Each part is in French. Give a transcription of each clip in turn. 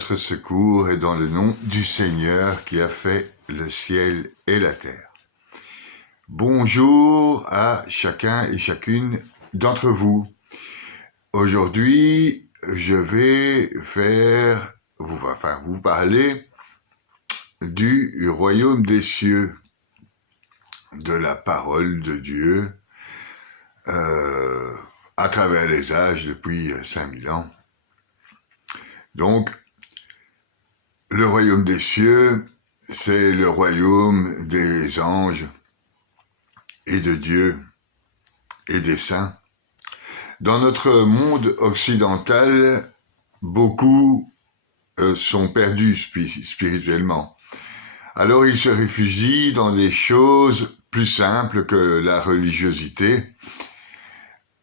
notre secours est dans le nom du Seigneur qui a fait le ciel et la terre. Bonjour à chacun et chacune d'entre vous. Aujourd'hui, je vais vous parler du royaume des cieux, de la parole de Dieu à travers les âges depuis 5000 ans. Donc, le royaume des cieux, c'est le royaume des anges et de Dieu et des saints. Dans notre monde occidental, beaucoup sont perdus spirituellement. Alors ils se réfugient dans des choses plus simples que la religiosité,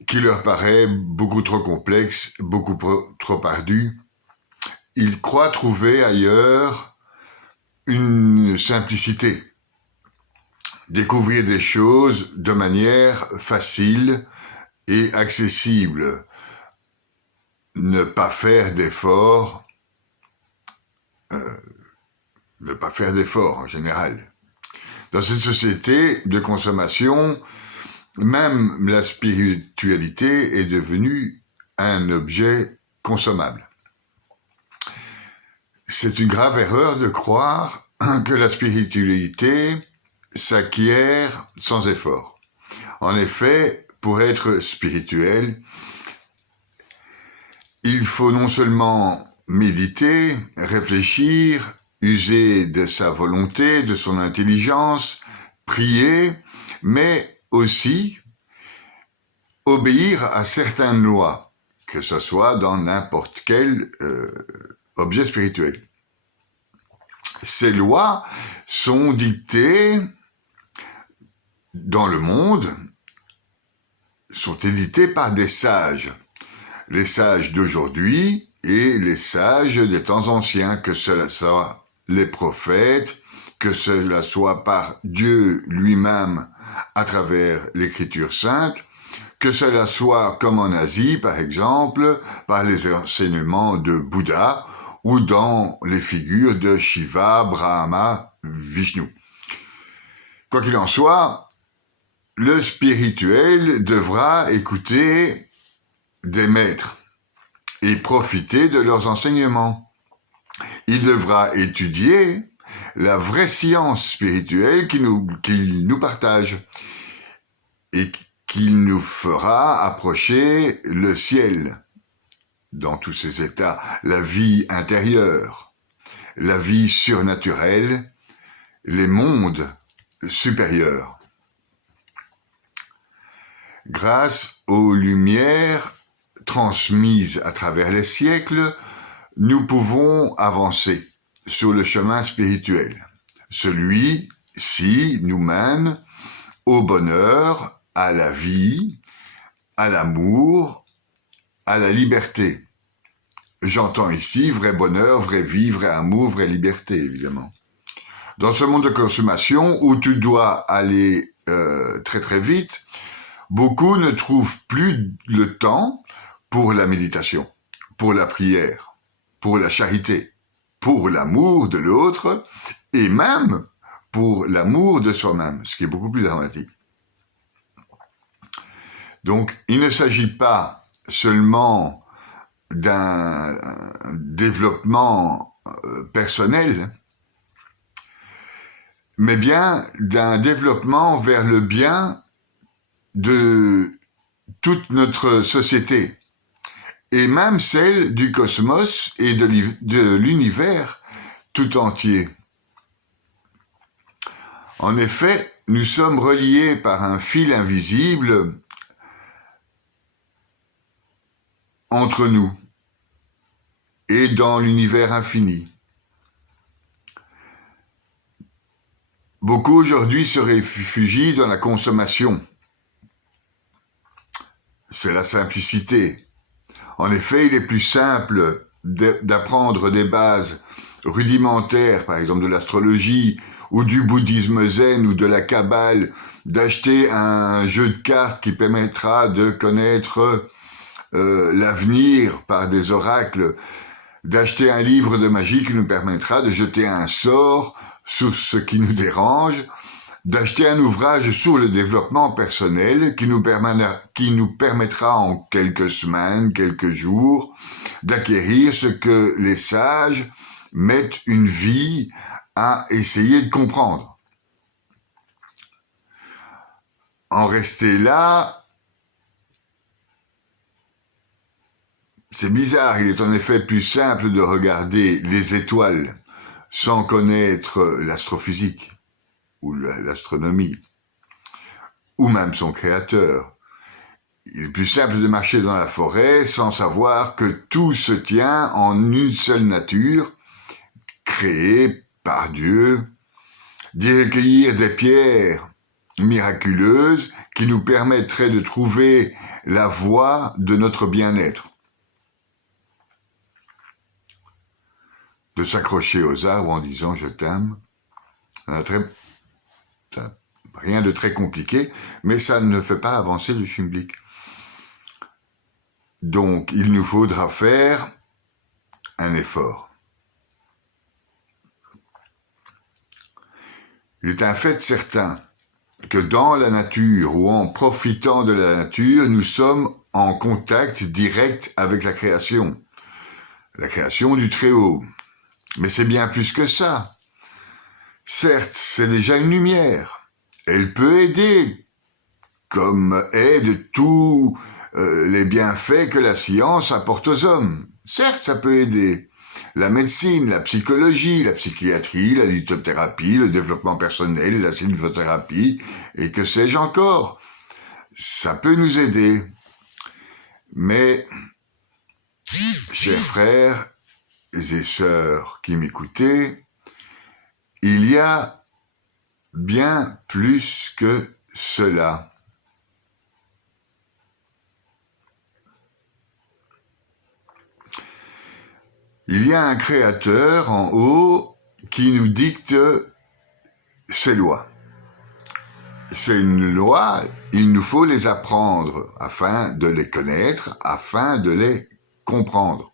qui leur paraît beaucoup trop complexe, beaucoup trop ardue. Ils croient trouver ailleurs une simplicité, découvrir des choses de manière facile et accessible, ne pas faire d'efforts en général. Dans cette société de consommation, même la spiritualité est devenue un objet consommable. C'est une grave erreur de croire que la spiritualité s'acquiert sans effort. En effet, pour être spirituel, il faut non seulement méditer, réfléchir, user de sa volonté, de son intelligence, prier, mais aussi obéir à certaines lois, que ce soit dans n'importe quel objet spirituel. Ces lois sont dictées dans le monde, sont éditées par des sages. Les sages d'aujourd'hui et les sages des temps anciens, que cela soit les prophètes, que cela soit par Dieu lui-même à travers l'écriture sainte, que cela soit comme en Asie, par exemple, par les enseignements de Bouddha ou dans les figures de Shiva, Brahma, Vishnu. Quoi qu'il en soit, le spirituel devra écouter des maîtres et profiter de leurs enseignements. Il devra étudier la vraie science spirituelle qu'ils nous partagent et qu'il nous fera approcher le ciel dans tous ses états, la vie intérieure, la vie surnaturelle, les mondes supérieurs. Grâce aux lumières transmises à travers les siècles, nous pouvons avancer sur le chemin spirituel. Celui-ci nous mène au bonheur, à la vie, à l'amour, à la liberté. J'entends ici vrai bonheur, vraie vie, vrai amour, vraie liberté, évidemment. Dans ce monde de consommation où tu dois aller très très vite, beaucoup ne trouvent plus le temps pour la méditation, pour la prière, pour la charité, pour l'amour de l'autre et même pour l'amour de soi-même, ce qui est beaucoup plus dramatique. Donc, il ne s'agit pas seulement d'un développement personnel, mais bien d'un développement vers le bien de toute notre société, et même celle du cosmos et de l'univers tout entier. En effet, nous sommes reliés par un fil invisible entre nous et dans l'univers infini. Beaucoup aujourd'hui se réfugient dans la consommation. C'est la simplicité. En effet, il est plus simple d'apprendre des bases rudimentaires, par exemple de l'astrologie ou du bouddhisme zen ou de la kabbale, d'acheter un jeu de cartes qui permettra de connaître l'avenir par des oracles, d'acheter un livre de magie qui nous permettra de jeter un sort sur ce qui nous dérange, d'acheter un ouvrage sur le développement personnel qui nous permettra en quelques semaines, quelques jours, d'acquérir ce que les sages mettent une vie à essayer de comprendre. En rester là, c'est bizarre, il est en effet plus simple de regarder les étoiles sans connaître l'astrophysique ou l'astronomie, ou même son créateur. Il est plus simple de marcher dans la forêt sans savoir que tout se tient en une seule nature, créée par Dieu, d'y recueillir des pierres miraculeuses qui nous permettraient de trouver la voie de notre bien-être. De s'accrocher aux arbres en disant « je t'aime », rien de très compliqué, mais ça ne fait pas avancer le schmilblick. Donc, il nous faudra faire un effort. Il est un fait certain que dans la nature ou en profitant de la nature, nous sommes en contact direct avec la création du Très-Haut. Mais c'est bien plus que ça. Certes, c'est déjà une lumière. Elle peut aider, comme aide tous les bienfaits que la science apporte aux hommes. Certes, ça peut aider. La médecine, la psychologie, la psychiatrie, la lithothérapie, le développement personnel, la sylvothérapie, et que sais-je encore. Ça peut nous aider. Mais, chers frères et sœurs qui m'écoutez, il y a bien plus que cela. Il y a un créateur en haut qui nous dicte ses lois. C'est une loi, il nous faut les apprendre afin de les connaître, afin de les comprendre,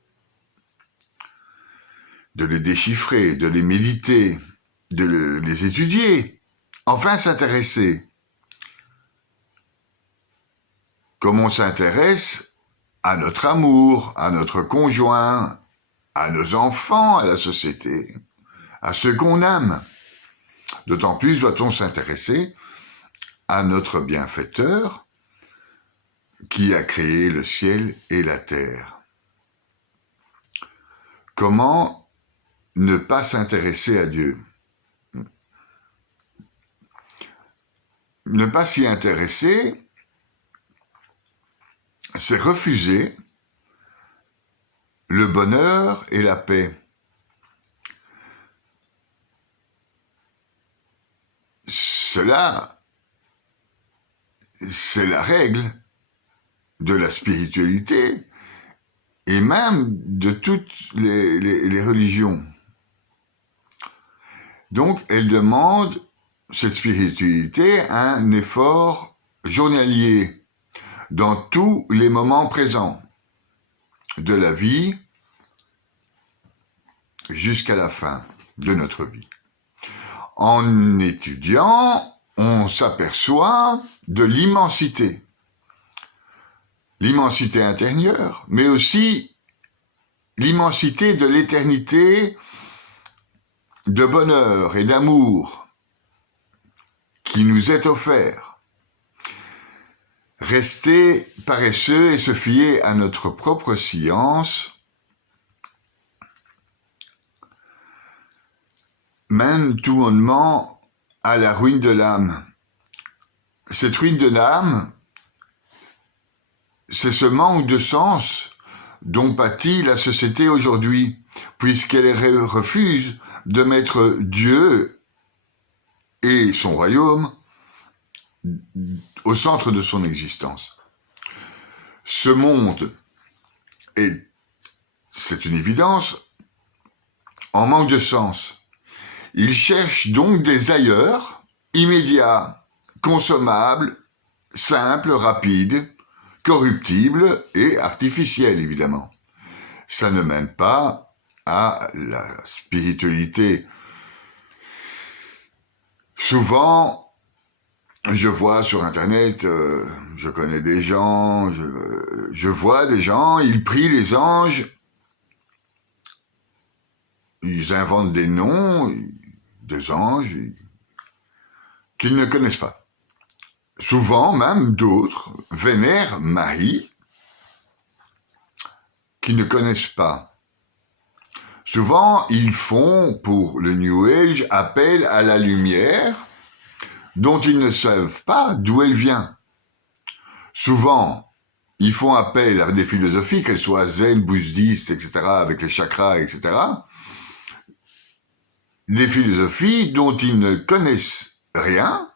de les déchiffrer, de les méditer, de les étudier, enfin s'intéresser. Comme on s'intéresse à notre amour, à notre conjoint, à nos enfants, à la société, à ceux qu'on aime. D'autant plus doit-on s'intéresser à notre bienfaiteur qui a créé le ciel et la terre. Comment ne pas s'intéresser à Dieu? Ne pas s'y intéresser, c'est refuser le bonheur et la paix. Cela, c'est la règle de la spiritualité et même de toutes les religions. Donc, elle demande, cette spiritualité, un effort journalier dans tous les moments présents de la vie jusqu'à la fin de notre vie. En étudiant, on s'aperçoit de l'immensité intérieure, mais aussi l'immensité de l'éternité de bonheur et d'amour qui nous est offert. Rester paresseux et se fier à notre propre science mène tout bonnement à la ruine de l'âme. Cette ruine de l'âme, c'est ce manque de sens dont pâtit la société aujourd'hui, puisqu'elle refuse de mettre Dieu et son royaume au centre de son existence. Ce monde est, c'est une évidence, en manque de sens. Il cherche donc des ailleurs, immédiats, consommables, simples, rapides, corruptibles et artificiels, évidemment. Ça ne mène pas à la spiritualité. Souvent, je vois sur Internet, je connais des gens, je vois des gens, ils prient les anges, ils inventent des noms, des anges qu'ils ne connaissent pas. Souvent, même d'autres vénèrent Marie, qui ne connaissent pas. Souvent, ils font, pour le New Age, appel à la lumière, dont ils ne savent pas d'où elle vient. Souvent, ils font appel à des philosophies, qu'elles soient zen, bouddhistes, etc., avec les chakras, etc., des philosophies dont ils ne connaissent rien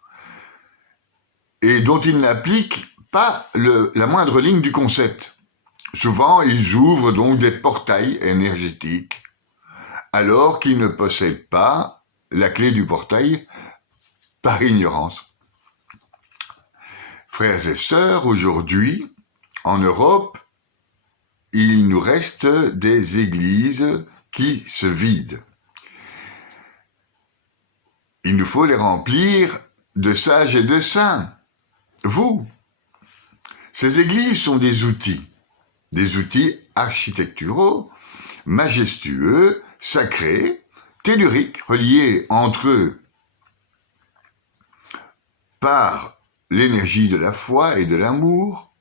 et dont ils n'appliquent pas la moindre ligne du concept. Souvent, ils ouvrent donc des portails énergétiques, alors qu'ils ne possèdent pas la clé du portail par ignorance. Frères et sœurs, aujourd'hui, en Europe, il nous reste des églises qui se vident. Il nous faut les remplir de sages et de saints. Vous, ces églises sont des outils architecturaux, majestueux, sacrés, telluriques, reliés entre eux par l'énergie de la foi et de l'amour,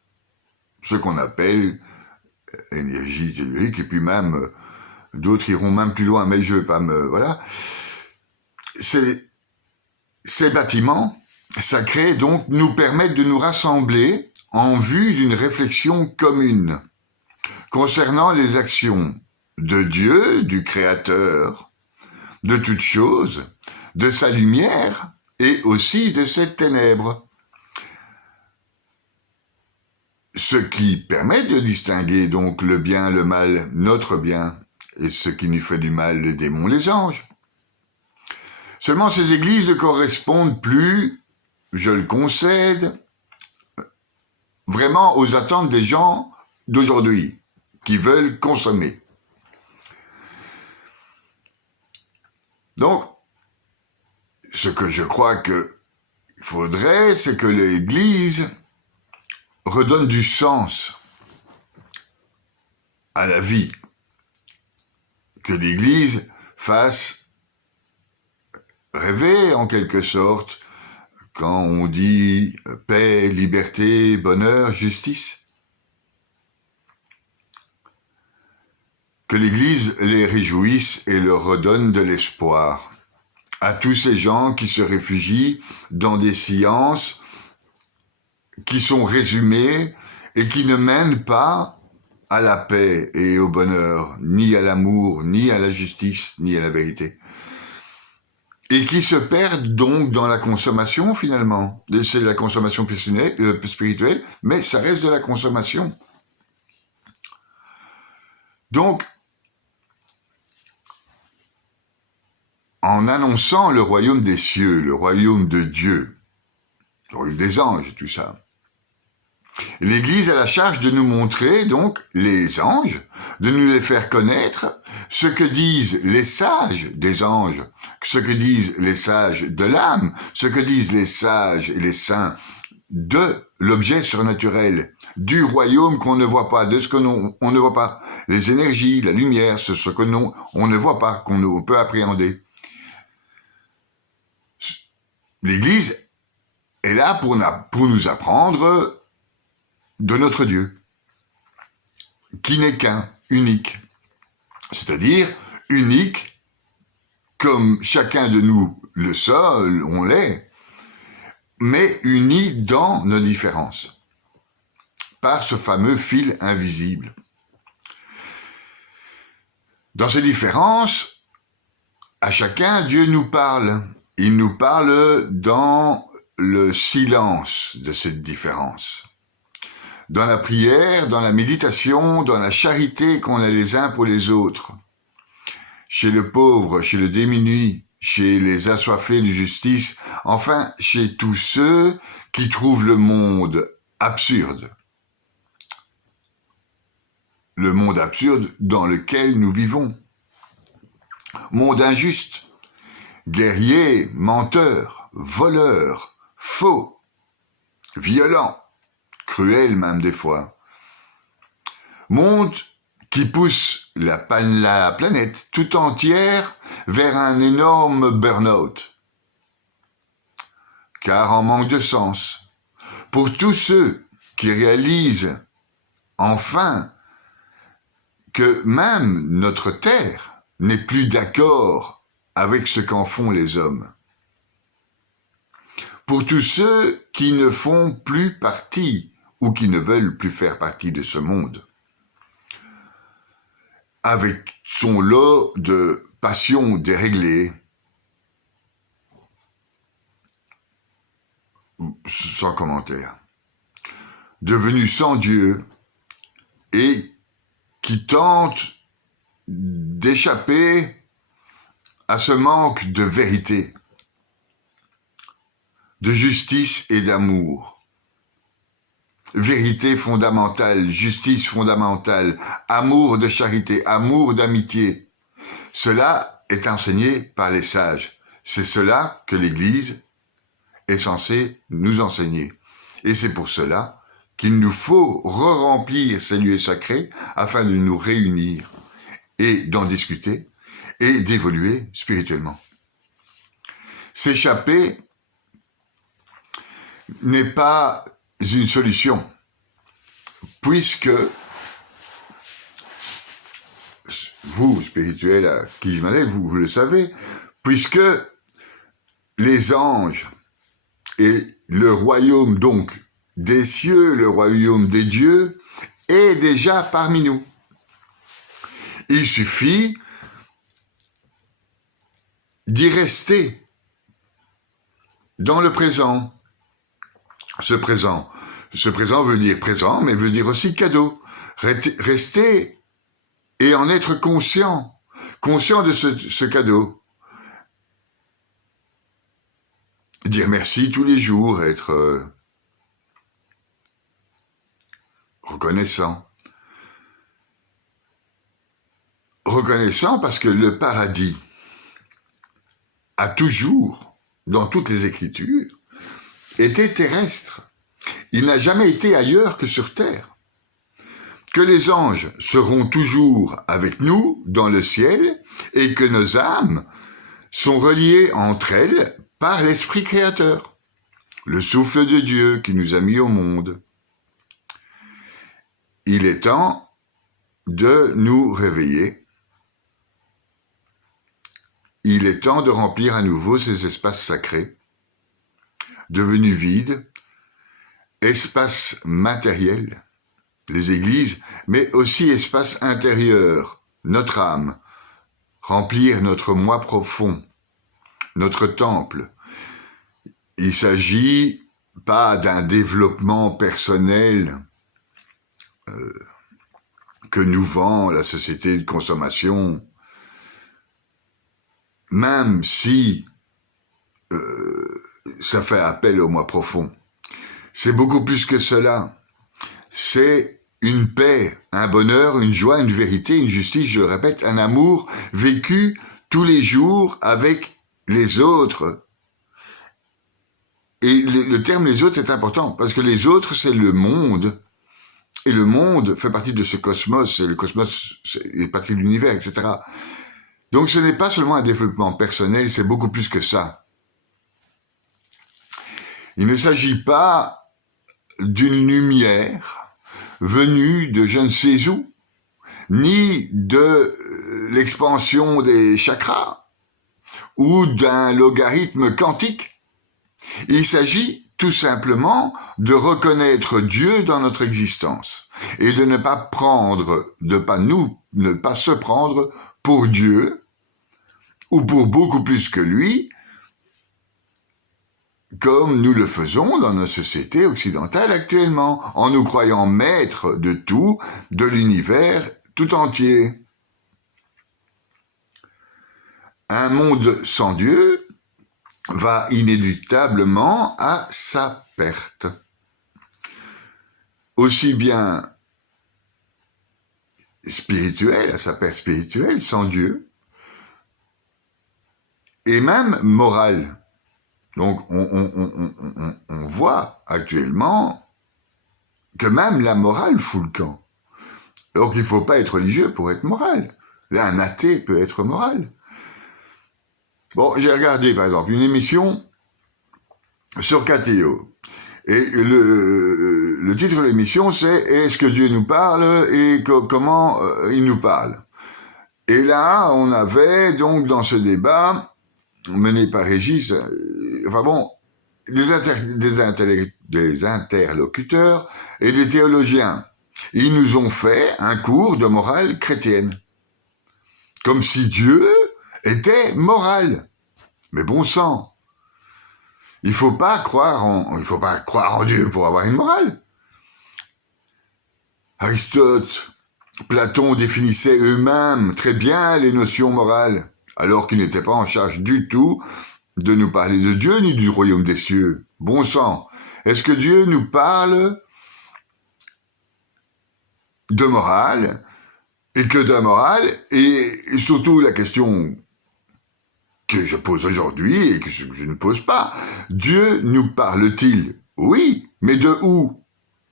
ce qu'on appelle énergie tellurique, et puis même, d'autres iront même plus loin, mais je ne vais pas me... Voilà. Ces bâtiments sacrés, donc, nous permettent de nous rassembler en vue d'une réflexion commune concernant les actions de Dieu, du Créateur, de toutes choses, de sa lumière et aussi de ses ténèbres. Ce qui permet de distinguer donc le bien, le mal, notre bien, et ce qui nous fait du mal, les démons, les anges. Seulement ces églises ne correspondent plus, je le concède, vraiment aux attentes des gens d'aujourd'hui, qui veulent consommer. Donc, ce que je crois qu'il faudrait, c'est que l'Église redonne du sens à la vie, que l'Église fasse rêver en quelque sorte quand on dit paix, liberté, bonheur, justice. Que l'Église les réjouisse et leur redonne de l'espoir à tous ces gens qui se réfugient dans des sciences qui sont résumées et qui ne mènent pas à la paix et au bonheur, ni à l'amour, ni à la justice, ni à la vérité. Et qui se perdent donc dans la consommation finalement. C'est la consommation spirituelle, mais ça reste de la consommation. Donc, en annonçant le royaume des cieux, le royaume de Dieu, le royaume des anges, tout ça, l'Église a la charge de nous montrer, donc, les anges, de nous les faire connaître, ce que disent les sages des anges, ce que disent les sages de l'âme, ce que disent les sages et les saints de l'objet surnaturel, du royaume qu'on ne voit pas, de ce que on ne voit pas, les énergies, la lumière, ce que on ne voit pas, qu'on peut appréhender. L'Église est là pour nous apprendre de notre Dieu, qui n'est qu'un, unique. C'est-à-dire unique comme chacun de nous le sommes, on l'est, mais unis dans nos différences, par ce fameux fil invisible. Dans ces différences, à chacun, Dieu nous parle. Il nous parle dans le silence de cette différence. Dans la prière, dans la méditation, dans la charité qu'on a les uns pour les autres. Chez le pauvre, chez le démuni, chez les assoiffés de justice, enfin chez tous ceux qui trouvent le monde absurde. Le monde absurde dans lequel nous vivons. Monde injuste, guerrier, menteur, voleur, faux, violent, cruel même des fois. Monde qui pousse la planète tout entière vers un énorme burn-out, car en manque de sens. Pour tous ceux qui réalisent enfin que même notre Terre n'est plus d'accord avec ce qu'en font les hommes. Pour tous ceux qui ne font plus partie ou qui ne veulent plus faire partie de ce monde, avec son lot de passions déréglées, sans commentaire, devenus sans Dieu et qui tentent d'échapper à ce manque de vérité, de justice et d'amour. Vérité fondamentale, justice fondamentale, amour de charité, amour d'amitié. Cela est enseigné par les sages. C'est cela que l'Église est censée nous enseigner. Et c'est pour cela qu'il nous faut re-remplir ces lieux sacrés afin de nous réunir et d'en discuter et d'évoluer spirituellement. S'échapper n'est pas une solution, puisque vous, spirituels à qui je m'adresse, vous le savez, puisque les anges et le royaume donc des cieux, le royaume des dieux, est déjà parmi nous. Il suffit d'y rester dans le présent. Ce présent veut dire présent, mais veut dire aussi cadeau. Rester et en être conscient de ce cadeau. Dire merci tous les jours, être reconnaissant. Reconnaissant parce que le paradis a toujours, dans toutes les Écritures, été terrestre. Il n'a jamais été ailleurs que sur terre. Que les anges seront toujours avec nous dans le ciel et que nos âmes sont reliées entre elles par l'Esprit créateur, le souffle de Dieu qui nous a mis au monde. Il est temps de nous réveiller. Il est temps de remplir à nouveau ces espaces sacrés, devenus vides, espaces matériels, les églises, mais aussi espaces intérieurs, notre âme, remplir notre moi profond, notre temple. Il ne s'agit pas d'un développement personnel que nous vend la société de consommation, même si ça fait appel au moi profond. C'est beaucoup plus que cela. C'est une paix, un bonheur, une joie, une vérité, une justice, je le répète, un amour vécu tous les jours avec les autres. Et le terme les autres est important, parce que les autres, c'est le monde. Et le monde fait partie de ce cosmos, et le cosmos est partie de l'univers, etc. Donc ce n'est pas seulement un développement personnel, c'est beaucoup plus que ça. Il ne s'agit pas d'une lumière venue de je ne sais où, ni de l'expansion des chakras, ou d'un logarithme quantique. Il s'agit tout simplement de reconnaître Dieu dans notre existence et de ne pas se prendre pour Dieu ou pour beaucoup plus que lui, comme nous le faisons dans nos sociétés occidentales actuellement, en nous croyant maîtres de tout, de l'univers tout entier. Un monde sans Dieu va inéluctablement à sa perte. Aussi bien spirituel, à sa perte spirituelle, sans Dieu, et même morale. Donc, on voit actuellement que même la morale fout le camp. Donc, il ne faut pas être religieux pour être moral. Là, un athée peut être moral. Bon, j'ai regardé, par exemple, une émission sur KTO. Et le titre de l'émission, c'est « Est-ce que Dieu nous parle et comment il nous parle ?» Et là, on avait donc dans ce débat, mené par Régis, enfin bon, des interlocuteurs et des théologiens. Ils nous ont fait un cours de morale chrétienne. Comme si Dieu était moral. Mais bon sang, il ne faut pas croire en Dieu pour avoir une morale. Aristote, Platon définissaient eux-mêmes très bien les notions morales, alors qu'ils n'étaient pas en charge du tout de nous parler de Dieu ni du royaume des cieux. Bon sang, est-ce que Dieu nous parle de morale et que de morale, et surtout la question que je pose aujourd'hui et que je ne pose pas, Dieu nous parle-t-il? Oui, mais de où?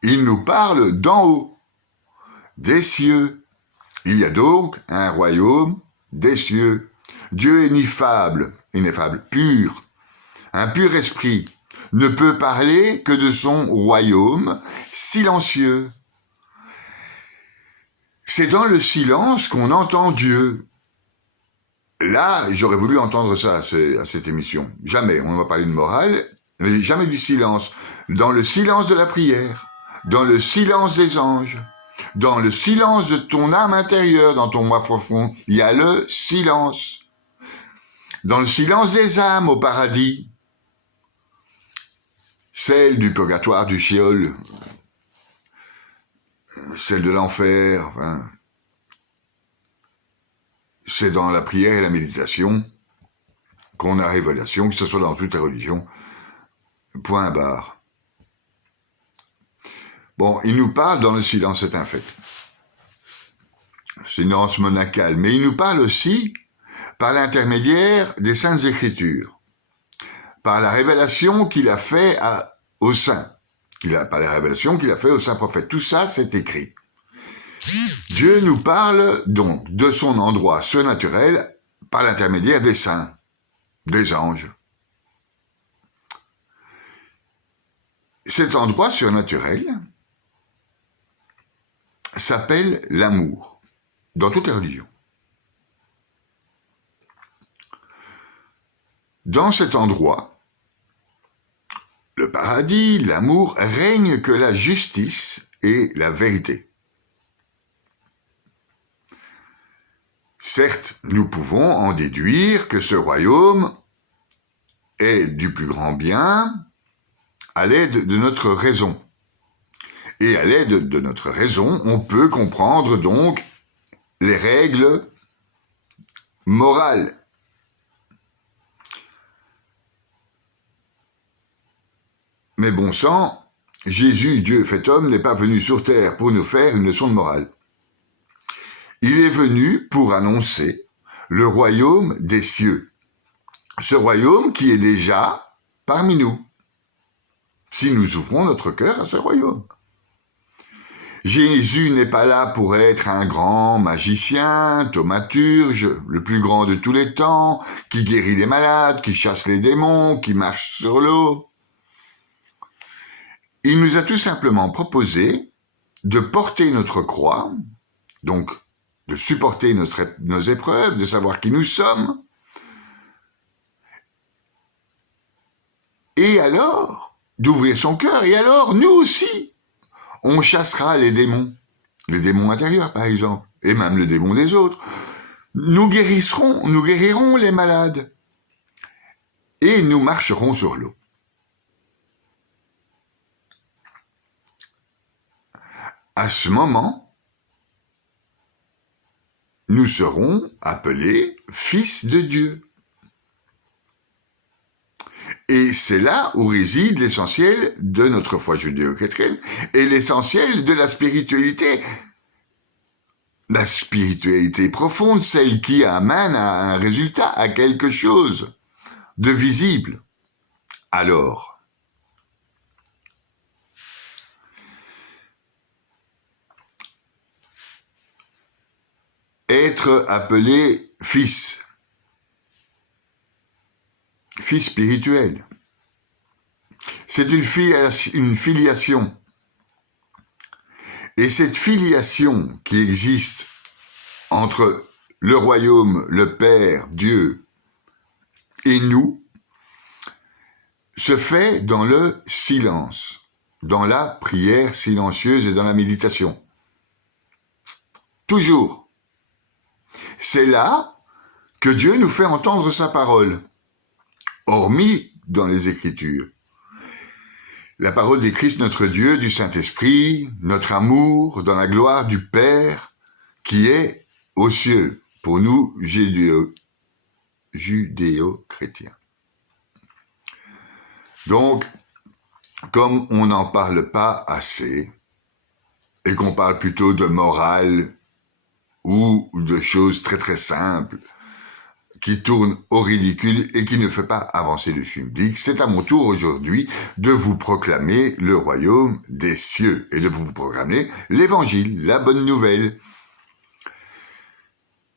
Il nous parle d'en haut, des cieux. Il y a donc un royaume des cieux. Dieu est ineffable, pur. Un pur esprit ne peut parler que de son royaume silencieux. C'est dans le silence qu'on entend Dieu. Là, j'aurais voulu entendre ça à cette émission. Jamais, on va parler de morale, mais jamais du silence. Dans le silence de la prière, dans le silence des anges, dans le silence de ton âme intérieure, dans ton moi profond, il y a le silence. Dans le silence des âmes au paradis, celle du purgatoire, du Sheol, celle de l'enfer, hein. C'est dans la prière et la méditation qu'on a révélation, que ce soit dans toutes les religions. Point barre. Bon, il nous parle dans le silence, c'est un fait. Silence monacal, mais il nous parle aussi par l'intermédiaire des Saintes Écritures, par la révélation qu'il a fait aux saints, par la révélation qu'il a fait aux saints prophètes. Tout ça, c'est écrit. Dieu nous parle donc de son endroit surnaturel par l'intermédiaire des saints, des anges. Cet endroit surnaturel s'appelle l'amour, dans toutes les religions. Dans cet endroit, le paradis, l'amour, règne que la justice et la vérité. Certes, nous pouvons en déduire que ce royaume est du plus grand bien à l'aide de notre raison. Et à l'aide de notre raison, on peut comprendre donc les règles morales. Mais bon sang, Jésus, Dieu fait homme, n'est pas venu sur terre pour nous faire une leçon de morale. Il est venu pour annoncer le royaume des cieux. Ce royaume qui est déjà parmi nous, si nous ouvrons notre cœur à ce royaume. Jésus n'est pas là pour être un grand magicien, thaumaturge, le plus grand de tous les temps, qui guérit les malades, qui chasse les démons, qui marche sur l'eau. Il nous a tout simplement proposé de porter notre croix, donc de supporter nos épreuves, de savoir qui nous sommes. Et alors, d'ouvrir son cœur, et alors, nous aussi, on chassera les démons intérieurs par exemple, et même le démon des autres. Nous guérirons les malades, et nous marcherons sur l'eau. À ce moment, nous serons appelés fils de Dieu. Et c'est là où réside l'essentiel de notre foi judéo-chrétienne et l'essentiel de la spiritualité. La spiritualité profonde, celle qui amène à un résultat, à quelque chose. de visible. Alors, être appelé fils spirituel, c'est une filiation. Et cette filiation qui existe entre le royaume, le Père, Dieu, et nous, se fait dans le silence, dans la prière silencieuse et dans la méditation. Toujours. C'est là que Dieu nous fait entendre sa parole, hormis dans les Écritures. La parole du Christ, notre Dieu, du Saint-Esprit, notre amour dans la gloire du Père qui est aux cieux, pour nous judéo-chrétiens. Donc, comme on n'en parle pas assez, et qu'on parle plutôt de morale ou de choses très très simples, qui tourne au ridicule et qui ne fait pas avancer le schmilblick, c'est à mon tour aujourd'hui de vous proclamer le royaume des cieux et de vous proclamer l'évangile, la bonne nouvelle.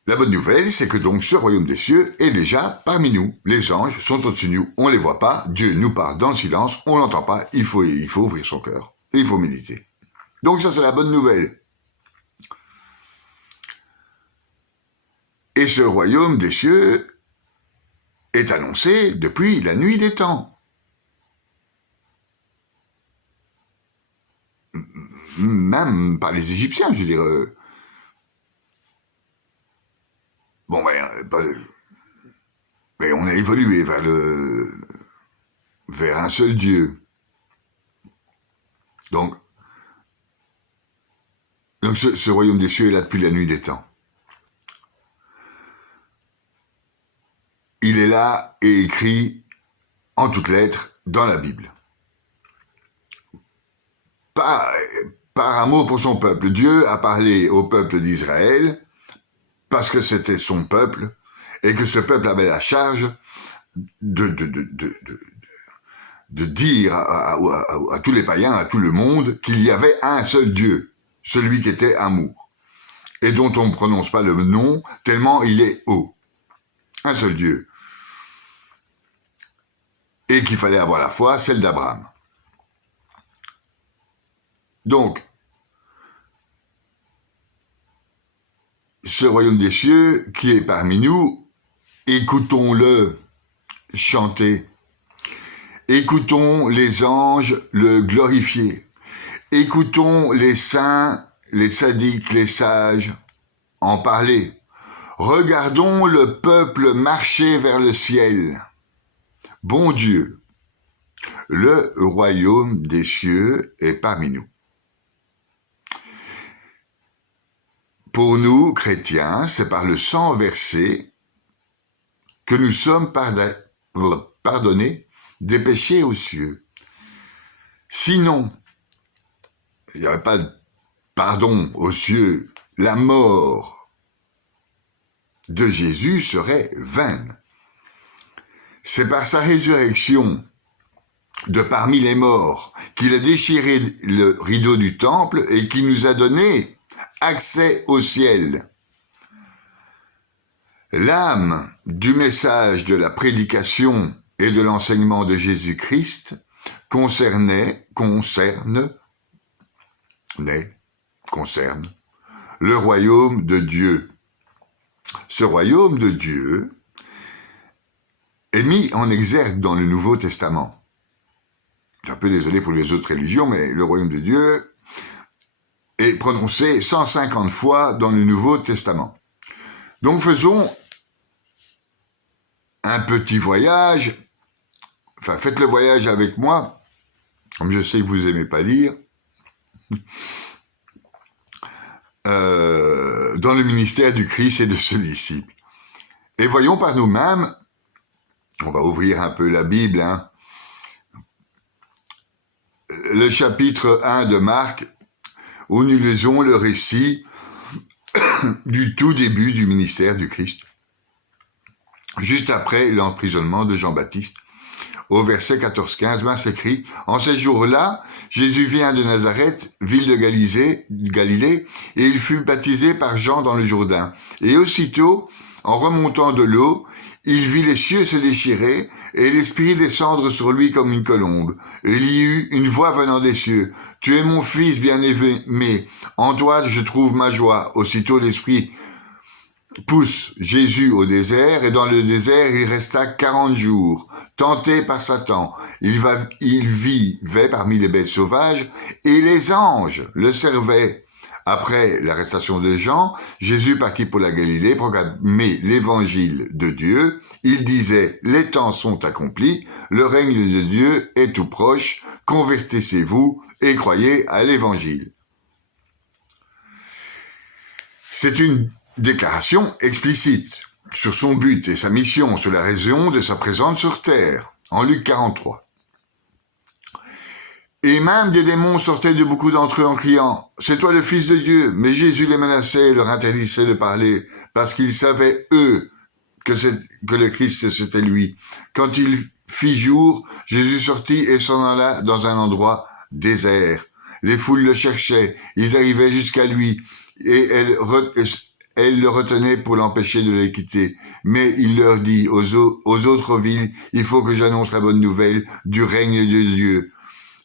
La bonne nouvelle, c'est que donc ce royaume des cieux est déjà parmi nous. Les anges sont au-dessus de nous, on ne les voit pas, Dieu nous parle dans le silence, on l'entend pas, il faut ouvrir son cœur, il faut méditer. Donc ça c'est la bonne nouvelle. Et ce royaume des cieux est annoncé depuis la nuit des temps. Même par les Égyptiens, je veux dire. Bon, mais on a évolué vers un seul Dieu. Donc ce royaume des cieux est là depuis la nuit des temps. Il est là et écrit en toutes lettres dans la Bible. Par amour pour son peuple, Dieu a parlé au peuple d'Israël parce que c'était son peuple et que ce peuple avait la charge de dire à tous les païens, à tout le monde, qu'il y avait un seul Dieu, celui qui était amour, et dont on ne prononce pas le nom tellement il est haut. Un seul Dieu. Et qu'il fallait avoir la foi, celle d'Abraham. Donc, ce royaume des cieux qui est parmi nous, écoutons-le chanter. Écoutons les anges le glorifier. Écoutons les saints, les sadiques, les sages en parler. Regardons le peuple marcher vers le ciel. Bon Dieu, le royaume des cieux est parmi nous. Pour nous, chrétiens, c'est par le sang versé que nous sommes pardonnés des péchés aux cieux. Sinon, il n'y aurait pas de pardon aux cieux. La mort de Jésus serait vaine. C'est par sa résurrection de parmi les morts qu'il a déchiré le rideau du temple et qui nous a donné accès au ciel. L'âme du message de la prédication et de l'enseignement de Jésus-Christ concerne le royaume de Dieu. Ce royaume de Dieu est mis en exergue dans le Nouveau Testament. Je suis un peu désolé pour les autres religions, mais le royaume de Dieu est prononcé 150 fois dans le Nouveau Testament. Donc faisons un petit voyage, enfin faites le voyage avec moi, comme je sais que vous n'aimez pas lire, dans le ministère du Christ et de ses disciples. Et voyons par nous-mêmes, on va ouvrir un peu la Bible, le chapitre 1 de Marc, où nous lisons le récit du tout début du ministère du Christ. juste après l'emprisonnement de Jean-Baptiste. Au verset 14-15, s'écrit « En ces jours-là, Jésus vient de Nazareth, ville de Galilée, et il fut baptisé par Jean dans le Jourdain. Et aussitôt, en remontant de l'eau, il vit les cieux se déchirer et l'Esprit descendre sur lui comme une colombe. Et il y eut une voix venant des cieux. « Tu es mon fils bien-aimé, en toi je trouve ma joie. » Aussitôt l'Esprit pousse Jésus au désert, et dans le désert il resta 40 jours, tenté par Satan. Il vivait parmi les bêtes sauvages, et les anges le servaient. Après l'arrestation de Jean, Jésus partit pour la Galilée, proclamait l'évangile de Dieu. Il disait « Les temps sont accomplis, le règne de Dieu est tout proche, convertissez-vous et croyez à l'évangile. » C'est une déclaration explicite sur son but et sa mission, sur la raison de sa présence sur terre, en Luc 43. Et même des démons sortaient de beaucoup d'entre eux en criant « C'est toi le Fils de Dieu !» Mais Jésus les menaçait et leur interdisait de parler, parce qu'ils savaient, eux, que le Christ c'était lui. Quand il fit jour, Jésus sortit et s'en alla dans un endroit désert. Les foules le cherchaient, ils arrivaient jusqu'à lui, et elle le retenait pour l'empêcher de les quitter. Mais il leur dit aux autres villes, il faut que j'annonce la bonne nouvelle du règne de Dieu.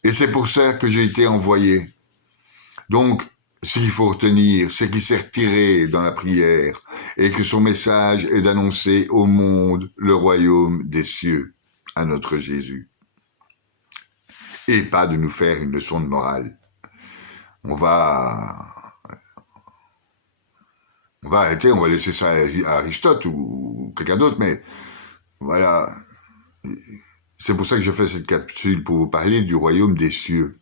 Et c'est pour ça que j'ai été envoyé. Donc, ce qu'il faut retenir, c'est qu'il s'est retiré dans la prière et que son message est d'annoncer au monde le royaume des cieux à notre Jésus. Et pas de nous faire une leçon de morale. On va arrêter, on va laisser ça à Aristote ou quelqu'un d'autre, mais voilà. C'est pour ça que je fais cette capsule, pour vous parler du royaume des cieux,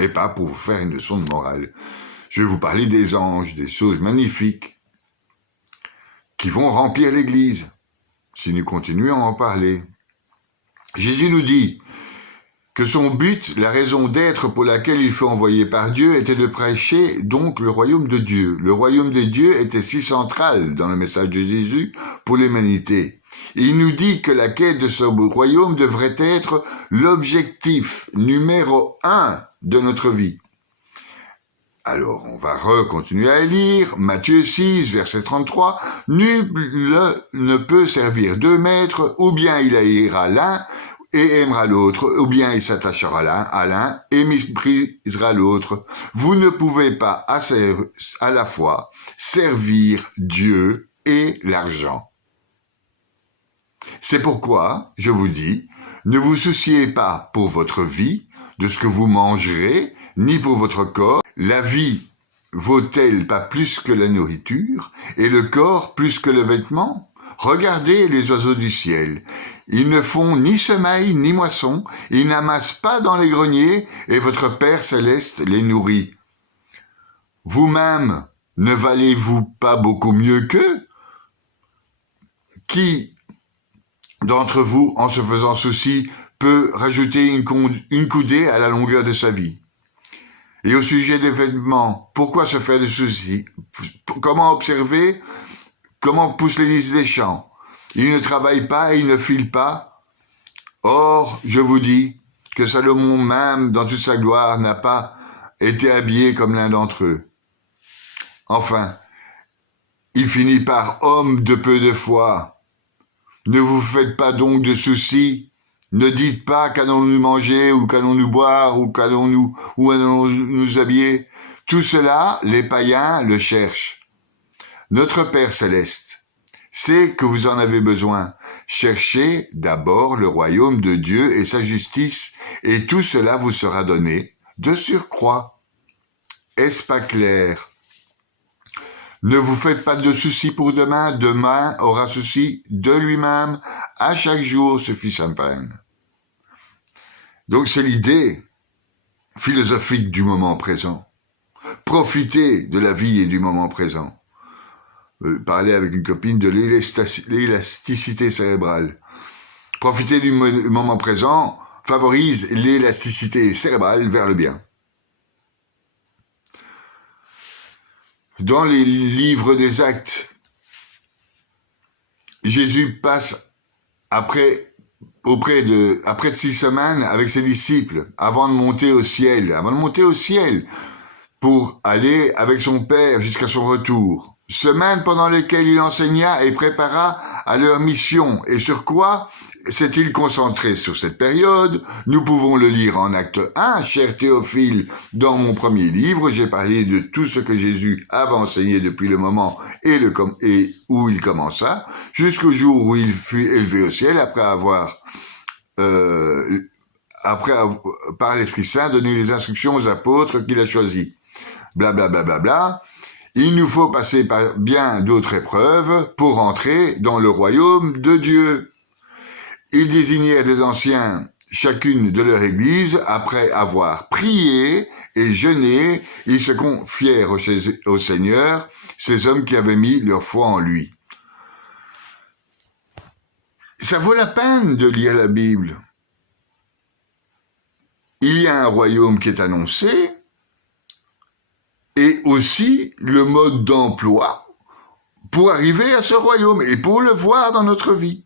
et pas pour vous faire une leçon de morale. Je vais vous parler des anges, des choses magnifiques qui vont remplir l'Église, si nous continuons à en parler. Jésus nous dit que son but, la raison d'être pour laquelle il fut envoyé par Dieu, était de prêcher donc le royaume de Dieu. Le royaume de Dieu était si central dans le message de Jésus pour l'humanité. Il nous dit que la quête de ce royaume devrait être l'objectif numéro 1 de notre vie. Alors, on va continuer à lire. Matthieu 6, verset 33. « Nul ne peut servir deux maîtres, ou bien il haïra l'un et aimera l'autre, ou bien il s'attachera à l'un et méprisera l'autre. Vous ne pouvez pas à la fois servir Dieu et l'argent. » C'est pourquoi, je vous dis, ne vous souciez pas pour votre vie, de ce que vous mangerez, ni pour votre corps. La vie vaut-elle pas plus que la nourriture, et le corps plus que le vêtement? Regardez les oiseaux du ciel. Ils ne font ni semaille ni moisson, ils n'amassent pas dans les greniers, et votre Père céleste les nourrit. Vous-même, ne valez-vous pas beaucoup mieux qu'eux? Qui d'entre vous, en se faisant souci, peut rajouter une coudée à la longueur de sa vie? Et au sujet des vêtements, pourquoi se faire de soucis? Comment observer? Comment poussent les lys des champs? Ils ne travaillent pas et ils ne filent pas. Or, je vous dis que Salomon même, dans toute sa gloire, n'a pas été habillé comme l'un d'entre eux. Enfin, il finit par « homme de peu de foi ». Ne vous faites pas donc de soucis. Ne dites pas qu'allons-nous manger, ou qu'allons-nous boire, ou allons-nous habiller. Tout cela, les païens le cherchent. Notre Père céleste sait que vous en avez besoin. Cherchez d'abord le royaume de Dieu et sa justice, et tout cela vous sera donné de surcroît. Est-ce pas clair? Ne vous faites pas de soucis pour demain, demain aura souci de lui-même, à chaque jour suffit sa peine. Donc c'est l'idée philosophique du moment présent. Profitez de la vie et du moment présent. Parler avec une copine de l'élasticité cérébrale. Profiter du moment présent favorise l'élasticité cérébrale vers le bien. Dans les livres des Actes, Jésus passe après 6 semaines avec ses disciples, avant de monter au ciel, pour aller avec son Père jusqu'à son retour. Semaines pendant lesquelles il enseigna et prépara à leur mission. Et sur quoi s'est-il concentré sur cette période? Nous pouvons le lire en acte 1, cher Théophile, dans mon premier livre. J'ai parlé de tout ce que Jésus avait enseigné depuis le moment et où il commença, jusqu'au jour où il fut élevé au ciel après par l'Esprit Saint, donné les instructions aux apôtres qu'il a choisis. Blablabla. Bla, bla, bla. Il nous faut passer par bien d'autres épreuves pour entrer dans le royaume de Dieu. Ils désignèrent des anciens chacune de leur église. Après avoir prié et jeûné, ils se confièrent au Seigneur, ces hommes qui avaient mis leur foi en lui. Ça vaut la peine de lire la Bible. Il y a un royaume qui est annoncé, et aussi le mode d'emploi pour arriver à ce royaume et pour le voir dans notre vie.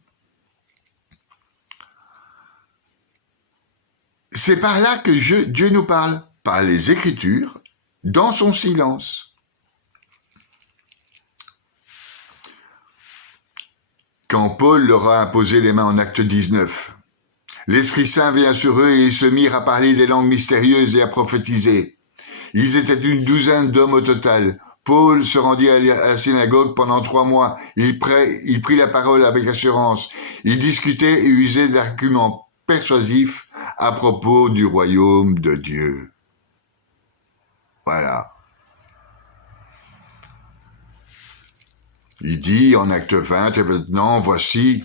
C'est par là que Dieu nous parle, par les Écritures, dans son silence. Quand Paul leur a imposé les mains en acte 19, l'Esprit Saint vient sur eux et ils se mirent à parler des langues mystérieuses et à prophétiser. Ils étaient une douzaine d'hommes au total. Paul se rendit à la synagogue pendant 3 mois. Il prit la parole avec assurance. Il discutait et usait d'arguments persuasifs à propos du royaume de Dieu. Voilà. Il dit en acte 20, et maintenant, voici,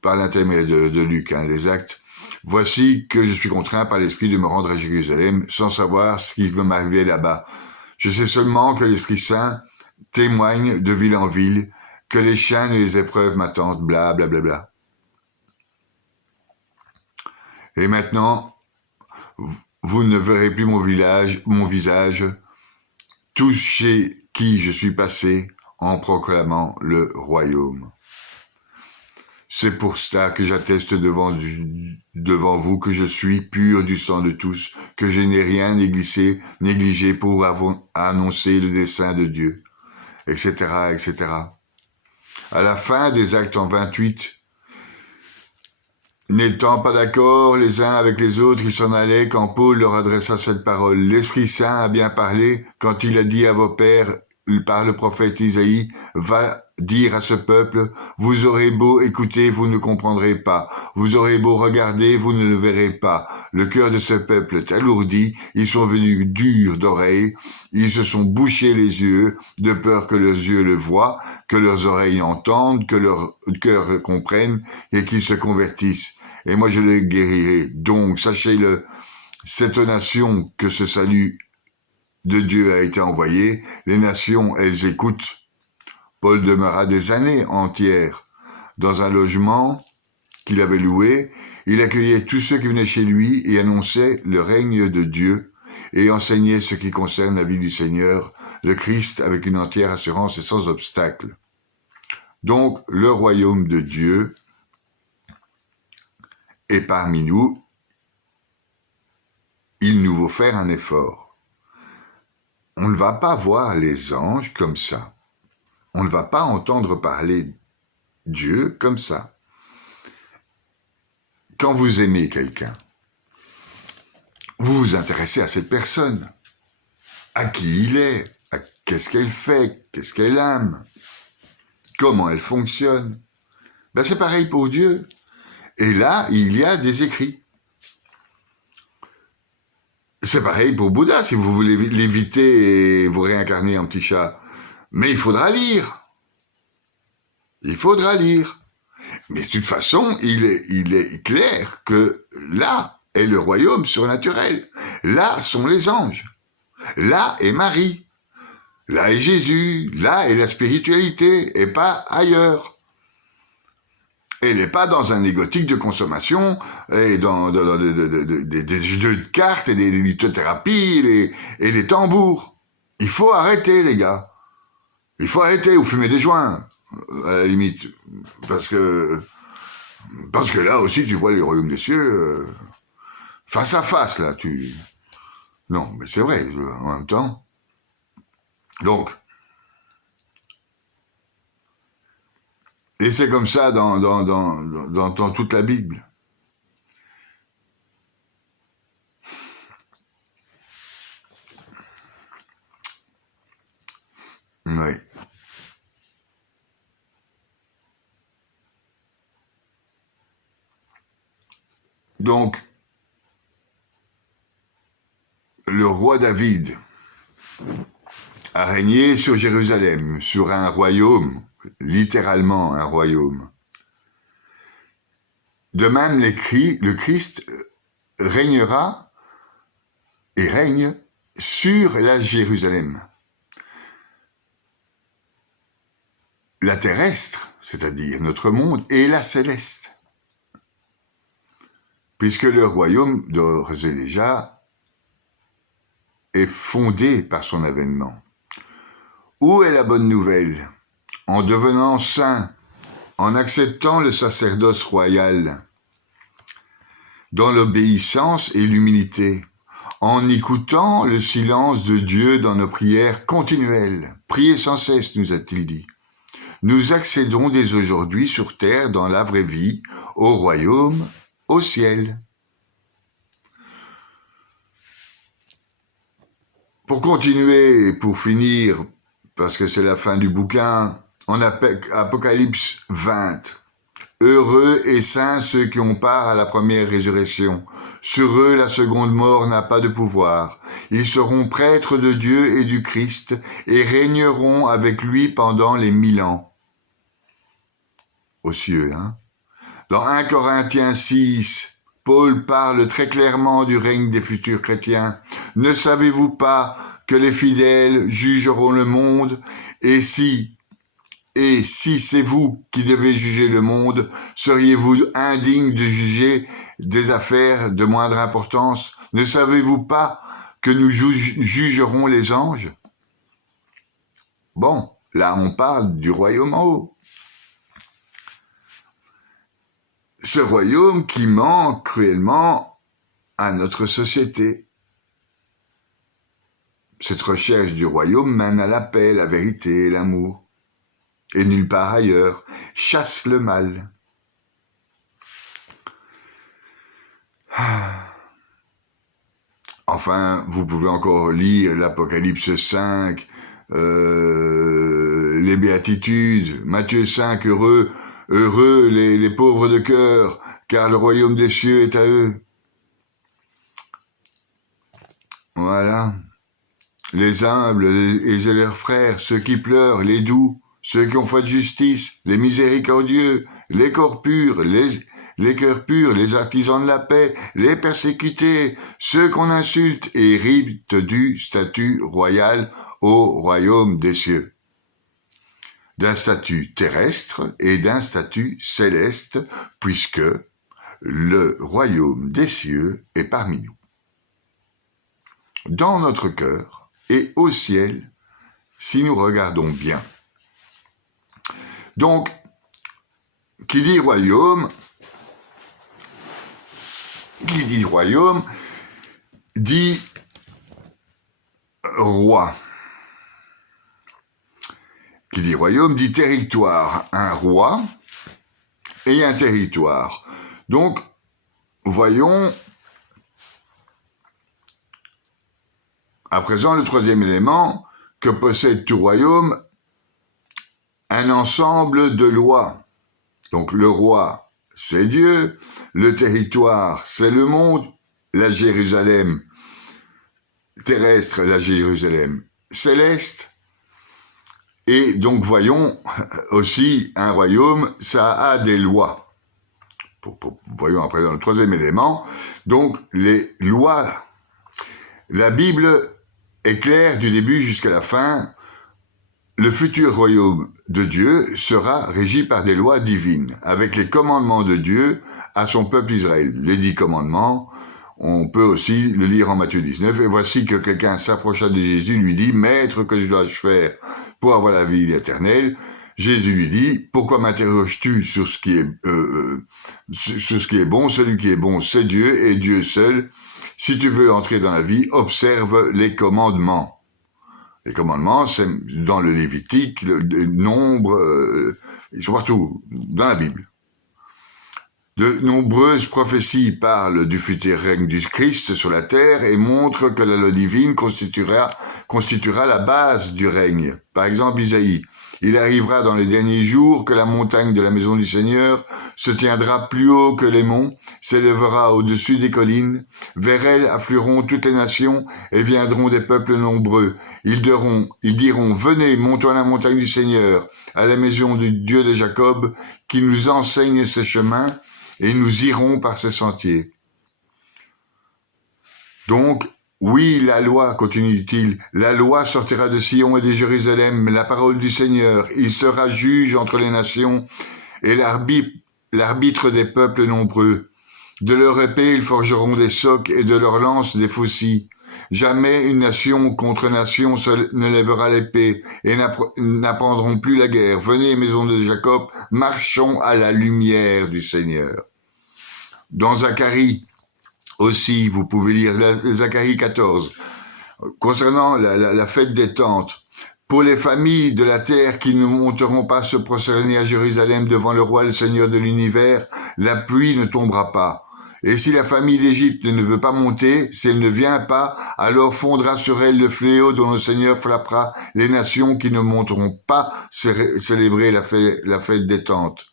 par l'intermédiaire de Luc, les actes, voici que je suis contraint par l'Esprit de me rendre à Jérusalem sans savoir ce qui va m'arriver là-bas. Je sais seulement que l'Esprit Saint témoigne de ville en ville, que les chaînes et les épreuves m'attendent, bla bla bla bla. Et maintenant, vous ne verrez plus mon visage, tous chez qui je suis passé en proclamant le royaume. C'est pour cela que j'atteste devant vous que je suis pur du sang de tous, que je n'ai rien négligé pour annoncer le dessein de Dieu, etc., etc. À la fin des actes en 28, n'étant pas d'accord les uns avec les autres, ils s'en allaient quand Paul leur adressa cette parole. L'Esprit Saint a bien parlé quand il a dit à vos pères, par le prophète Isaïe, va dire à ce peuple, vous aurez beau écouter, vous ne comprendrez pas. Vous aurez beau regarder, vous ne le verrez pas. Le cœur de ce peuple est alourdi, ils sont venus durs d'oreilles, ils se sont bouchés les yeux, de peur que leurs yeux le voient, que leurs oreilles entendent, que leur cœur comprenne et qu'ils se convertissent. Et moi je les guérirai. Donc, sachez-le, cette nation que ce salut de Dieu a été envoyé, les nations, elles écoutent. Paul demeura des années entières dans un logement qu'il avait loué. Il accueillait tous ceux qui venaient chez lui et annonçait le règne de Dieu et enseignait ce qui concerne la vie du Seigneur, le Christ, avec une entière assurance et sans obstacle. Donc, le royaume de Dieu est parmi nous. Il nous faut faire un effort. On ne va pas voir les anges comme ça. On ne va pas entendre parler Dieu comme ça. Quand vous aimez quelqu'un, vous vous intéressez à cette personne, à qui il est, à qu'est-ce qu'elle fait, qu'est-ce qu'elle aime, comment elle fonctionne. Ben c'est pareil pour Dieu. Et là, il y a des écrits. C'est pareil pour Bouddha, si vous voulez l'éviter et vous réincarner en petit chat. Mais il faudra lire. Il faudra lire. Mais de toute façon, il est clair que là est le royaume surnaturel. Là sont les anges. Là est Marie. Là est Jésus. Là est la spiritualité et pas ailleurs. Elle n'est pas dans un égotique de consommation et dans des jeux de cartes et des lithothérapies et des tambours. Il faut arrêter, les gars. Il faut arrêter ou fumer des joints. à la limite, parce que là aussi, tu vois les royaumes des cieux face à face, là, Non, mais c'est vrai, en même temps. Donc, et c'est comme ça dans toute la Bible. Oui. Donc, le roi David a régné sur Jérusalem, sur un royaume, littéralement un royaume. De même, le Christ régnera et règne sur la Jérusalem. La terrestre, c'est-à-dire notre monde, et la céleste. Puisque le royaume, d'ores et déjà, est fondé par son avènement. Où est la bonne nouvelle? En devenant saint, en acceptant le sacerdoce royal, dans l'obéissance et l'humilité, en écoutant le silence de Dieu dans nos prières continuelles. Priez sans cesse, nous a-t-il dit. Nous accédons dès aujourd'hui sur terre, dans la vraie vie, au royaume, au ciel. Pour continuer et pour finir, parce que c'est la fin du bouquin, en Apocalypse 20, heureux et saints ceux qui ont part à la première résurrection. Sur eux, la seconde mort n'a pas de pouvoir. Ils seront prêtres de Dieu et du Christ et régneront avec lui pendant les 1000 ans. Aux cieux, hein. Dans 1 Corinthiens 6, Paul parle très clairement du règne des futurs chrétiens. Ne savez-vous pas que les fidèles jugeront le monde? Et si c'est vous qui devez juger le monde, seriez-vous indigne de juger des affaires de moindre importance? Ne savez-vous pas que nous jugerons les anges? Bon, là on parle du royaume en haut. Ce royaume qui manque cruellement à notre société. Cette recherche du royaume mène à la paix, la vérité et l'amour. Et nulle part ailleurs, chasse le mal. Enfin, vous pouvez encore lire l'Apocalypse 5, les béatitudes, Matthieu 5, heureux les pauvres de cœur, car le royaume des cieux est à eux. Voilà. Les humbles et leurs frères, ceux qui pleurent, les doux, ceux qui ont fait de justice, les miséricordieux, les corps purs, les cœurs purs, les artisans de la paix, les persécutés, ceux qu'on insulte et héritent du statut royal au royaume des cieux. D'un statut terrestre et d'un statut céleste, puisque le royaume des cieux est parmi nous. Dans notre cœur et au ciel, si nous regardons bien. Donc, qui dit royaume dit roi. Qui dit royaume dit territoire, un roi et un territoire. Donc, voyons à présent le troisième élément, que possède tout royaume, un ensemble de lois. Donc le roi, c'est Dieu, le territoire, c'est le monde, la Jérusalem terrestre, la Jérusalem céleste. Et donc voyons aussi un royaume, ça a des lois. Voyons après dans le troisième élément, donc les lois. La Bible est claire du début jusqu'à la fin. Le futur royaume de Dieu sera régi par des lois divines, avec les commandements de Dieu à son peuple Israël. Les 10 commandements, on peut aussi le lire en Matthieu 19. Et voici que quelqu'un s'approcha de Jésus, lui dit, « Maître, que je dois-je faire pour avoir la vie éternelle ?» Jésus lui dit, pourquoi m'interroges-tu sur ce qui est sur ce qui est bon? Celui qui est bon, c'est Dieu et Dieu seul. Si tu veux entrer dans la vie, observe les commandements. Les commandements, c'est dans le Lévitique, le Nombre, ils sont partout, dans la Bible. De nombreuses prophéties parlent du futur règne du Christ sur la terre et montrent que la loi divine constituera la base du règne. Par exemple, Isaïe. Il arrivera dans les derniers jours que la montagne de la maison du Seigneur se tiendra plus haut que les monts, s'élèvera au-dessus des collines. Vers elle afflueront toutes les nations et viendront des peuples nombreux. Ils diront, venez, montons à la montagne du Seigneur, à la maison du Dieu de Jacob, qui nous enseigne ses chemins, et nous irons par ses sentiers. Donc, oui, la loi, continue-t-il, la loi sortira de Sion et de Jérusalem, la parole du Seigneur, il sera juge entre les nations et l'arbitre des peuples nombreux. De leur épée, ils forgeront des socs et de leur lance des faucilles. Jamais une nation contre nation ne lèvera l'épée et n'apprendront plus la guerre. Venez, maison de Jacob, marchons à la lumière du Seigneur. Dans Zacharie aussi, vous pouvez lire Zacharie 14, concernant la fête des tentes. Pour les familles de la terre qui ne monteront pas se prosterner à Jérusalem devant le roi, le Seigneur de l'univers, la pluie ne tombera pas. Et si la famille d'Égypte ne veut pas monter, si elle ne vient pas, alors fondra sur elle le fléau dont le Seigneur frappera les nations qui ne monteront pas célébrer la fête des tentes.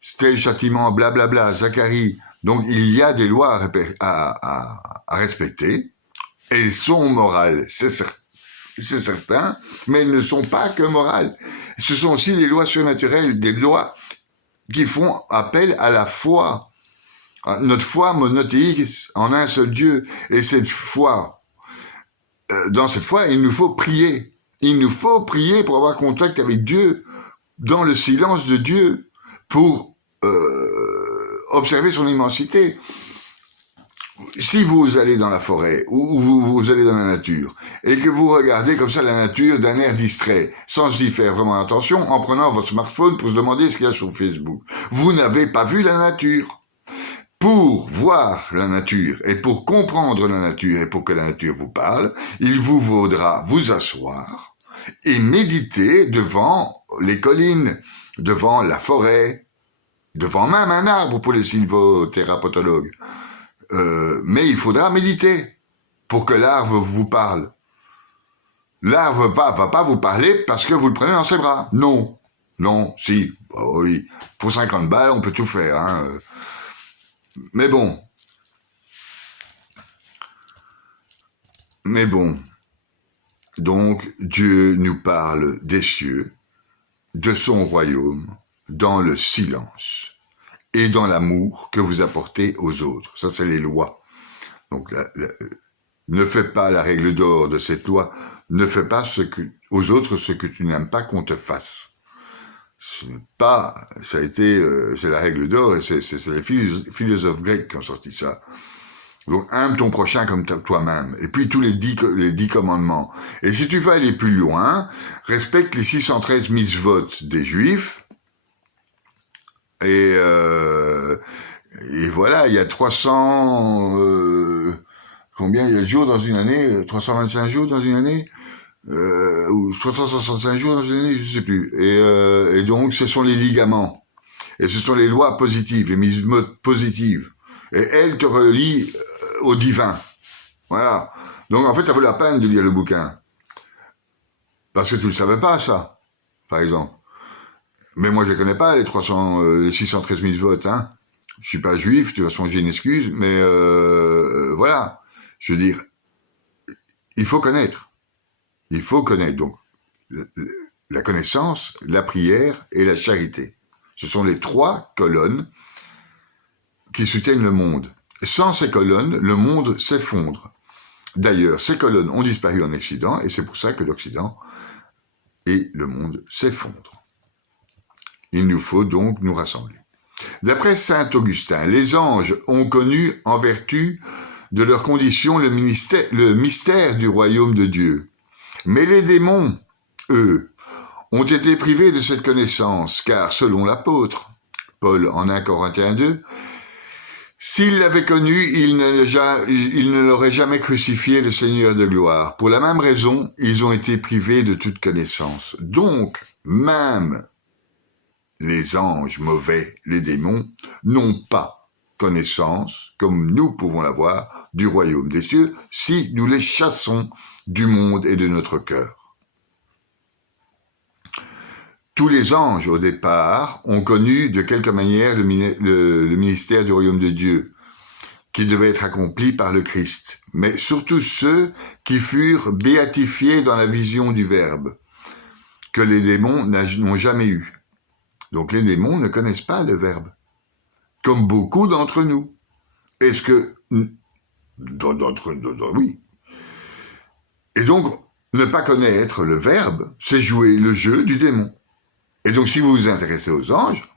C'était le châtiment, blablabla, Zacharie. Donc il y a des lois à respecter. Elles sont morales, c'est certain, mais elles ne sont pas que morales. Ce sont aussi des lois surnaturelles, des lois qui font appel à la foi. Notre foi monothéique en un seul Dieu. Et cette foi, dans cette foi, il nous faut prier. Il nous faut prier pour avoir contact avec Dieu, dans le silence de Dieu, pour observer son immensité. Si vous allez dans la forêt ou vous allez dans la nature et que vous regardez comme ça la nature d'un air distrait, sans y faire vraiment attention, en prenant votre smartphone pour se demander ce qu'il y a sur Facebook, vous n'avez pas vu la nature. Pour voir la nature et pour comprendre la nature et pour que la nature vous parle, il vous vaudra vous asseoir et méditer devant les collines, devant la forêt, devant même un arbre pour les sylvothérapeutologues. Mais il faudra méditer pour que l'arbre vous parle. L'arbre va pas vous parler parce que vous le prenez dans ses bras. Non, si, bah oui, pour 50 balles, on peut tout faire. Hein. Mais bon, donc Dieu nous parle des cieux, de son royaume, dans le silence et dans l'amour que vous apportez aux autres. Ça, c'est les lois. Donc, ne fais pas la règle d'or de cette loi. Ne fais pas aux autres ce que tu n'aimes pas qu'on te fasse. C'est la règle d'or et c'est les philosophes grecs qui ont sorti ça. Donc, aime ton prochain comme toi-même. Et puis, tous les 10 commandements. Et si tu veux aller plus loin, respecte les 613 mitzvot des Juifs. Et voilà, il y a 300... combien il y a de jours dans une année? 325 jours dans une année ou 365 jours dans une année, je sais plus. Et donc, ce sont les ligaments. Et ce sont les lois positives, les mitzvot positives. Et elles te relient au divin. Voilà. Donc, en fait, ça vaut la peine de lire le bouquin. Parce que tu ne le savais pas, ça, par exemple. Mais moi, je ne les connais pas, les 613 mitzvot. Hein. Je ne suis pas juif, de toute façon, j'ai une excuse. Mais voilà. Je veux dire, il faut connaître. Il faut connaître. Donc, la connaissance, la prière et la charité. Ce sont les 3 colonnes qui soutiennent le monde. Sans ces colonnes, le monde s'effondre. D'ailleurs, ces colonnes ont disparu en Occident, et c'est pour ça que l'Occident et le monde s'effondrent. Il nous faut donc nous rassembler. D'après saint Augustin, les anges ont connu, en vertu de leur condition, le mystère du royaume de Dieu. Mais les démons, eux, ont été privés de cette connaissance, car selon l'apôtre, Paul en 1 Corinthiens 2, s'il l'avait connu, il ne l'aurait jamais crucifié, le Seigneur de gloire. Pour la même raison, ils ont été privés de toute connaissance. Donc, même les anges mauvais, les démons, n'ont pas connaissance, comme nous pouvons l'avoir, du royaume des cieux, si nous les chassons du monde et de notre cœur. Tous les anges, au départ, ont connu de quelque manière le ministère du royaume de Dieu, qui devait être accompli par le Christ, mais surtout ceux qui furent béatifiés dans la vision du Verbe, que les démons n'ont jamais eu. Donc les démons ne connaissent pas le Verbe, comme beaucoup d'entre nous. Est-ce que... oui. Et donc, ne pas connaître le Verbe, c'est jouer le jeu du démon. Et donc, si vous vous intéressez aux anges,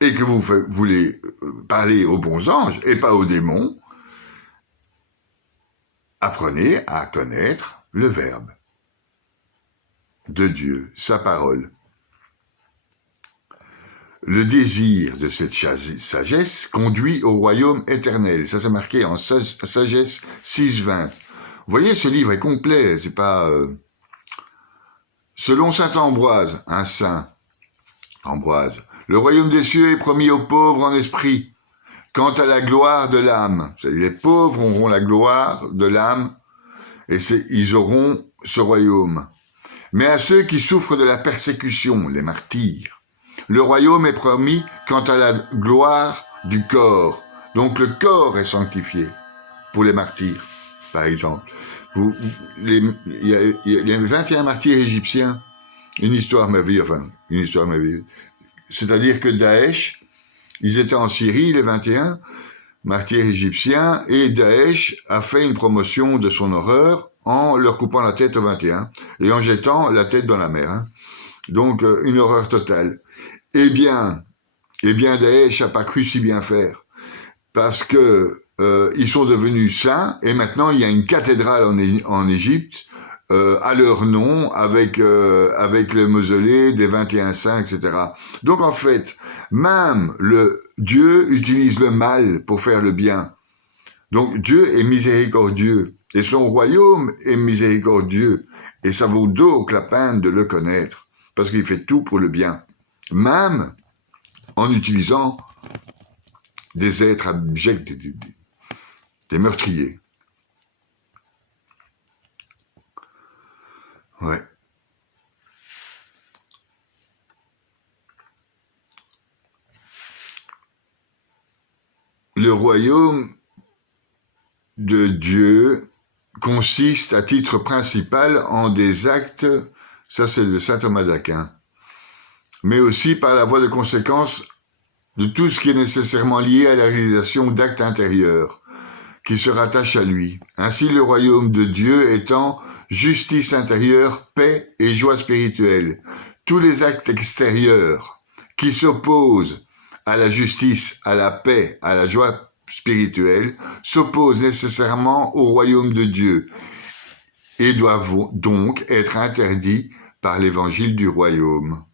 et que vous voulez parler aux bons anges et pas aux démons, apprenez à connaître le Verbe de Dieu, sa parole. Le désir de cette sagesse conduit au royaume éternel. Ça, c'est marqué en Sagesse 6.20. Vous voyez, ce livre est complet, c'est pas... Selon saint Ambroise, un saint, Ambroise, le royaume des cieux est promis aux pauvres en esprit. Quant à la gloire de l'âme, les pauvres auront la gloire de l'âme et ils auront ce royaume. Mais à ceux qui souffrent de la persécution, les martyrs, le royaume est promis quant à la gloire du corps. Donc le corps est sanctifié pour les martyrs, par exemple. Il y a 21 martyrs égyptiens, une histoire merveilleuse. C'est-à-dire que Daesh, ils étaient en Syrie, les 21 martyrs égyptiens, et Daesh a fait une promotion de son horreur en leur coupant la tête aux 21 et en jetant la tête dans la mer. Donc, une horreur totale. Eh bien, Daesh n'a pas cru si bien faire, parce que ils sont devenus saints, et maintenant, il y a une cathédrale en Égypte, à leur nom, avec le mausolée des 21 saints, etc. Donc en fait, même Dieu utilise le mal pour faire le bien. Donc Dieu est miséricordieux, et son royaume est miséricordieux, et ça vaut donc la peine de le connaître, parce qu'il fait tout pour le bien, même en utilisant des êtres abjects, des meurtriers. Ouais. Le royaume de Dieu consiste à titre principal en des actes, ça c'est de saint Thomas d'Aquin, mais aussi par la voie de conséquence de tout ce qui est nécessairement lié à la réalisation d'actes intérieurs qui se rattachent à lui. Ainsi le royaume de Dieu étant justice intérieure, paix et joie spirituelle. Tous les actes extérieurs qui s'opposent à la justice, à la paix, à la joie spirituelle, s'opposent nécessairement au royaume de Dieu et doivent donc être interdits par l'évangile du royaume.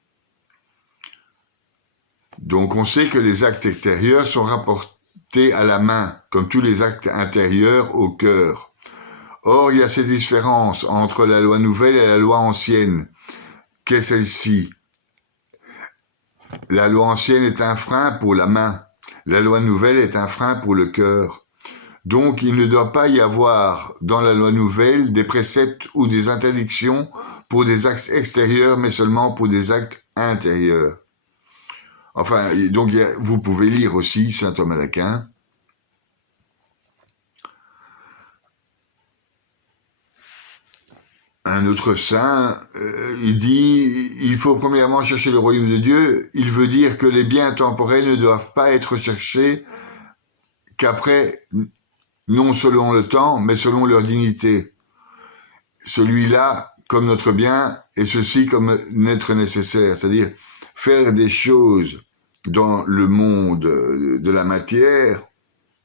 Donc on sait que les actes extérieurs sont rapportés à la main, comme tous les actes intérieurs au cœur. Or, il y a cette différence entre la loi nouvelle et la loi ancienne. Qu'est celle-ci? La loi ancienne est un frein pour la main. La loi nouvelle est un frein pour le cœur. Donc, il ne doit pas y avoir dans la loi nouvelle des préceptes ou des interdictions pour des actes extérieurs, mais seulement pour des actes intérieurs. Enfin, donc, vous pouvez lire aussi saint Thomas d'Aquin. Un autre saint, il dit, il faut premièrement chercher le royaume de Dieu. Il veut dire que les biens temporels ne doivent pas être cherchés qu'après, non selon le temps, mais selon leur dignité. Celui-là, comme notre bien, et ceci comme n'être nécessaire. C'est-à-dire faire des choses dans le monde de la matière,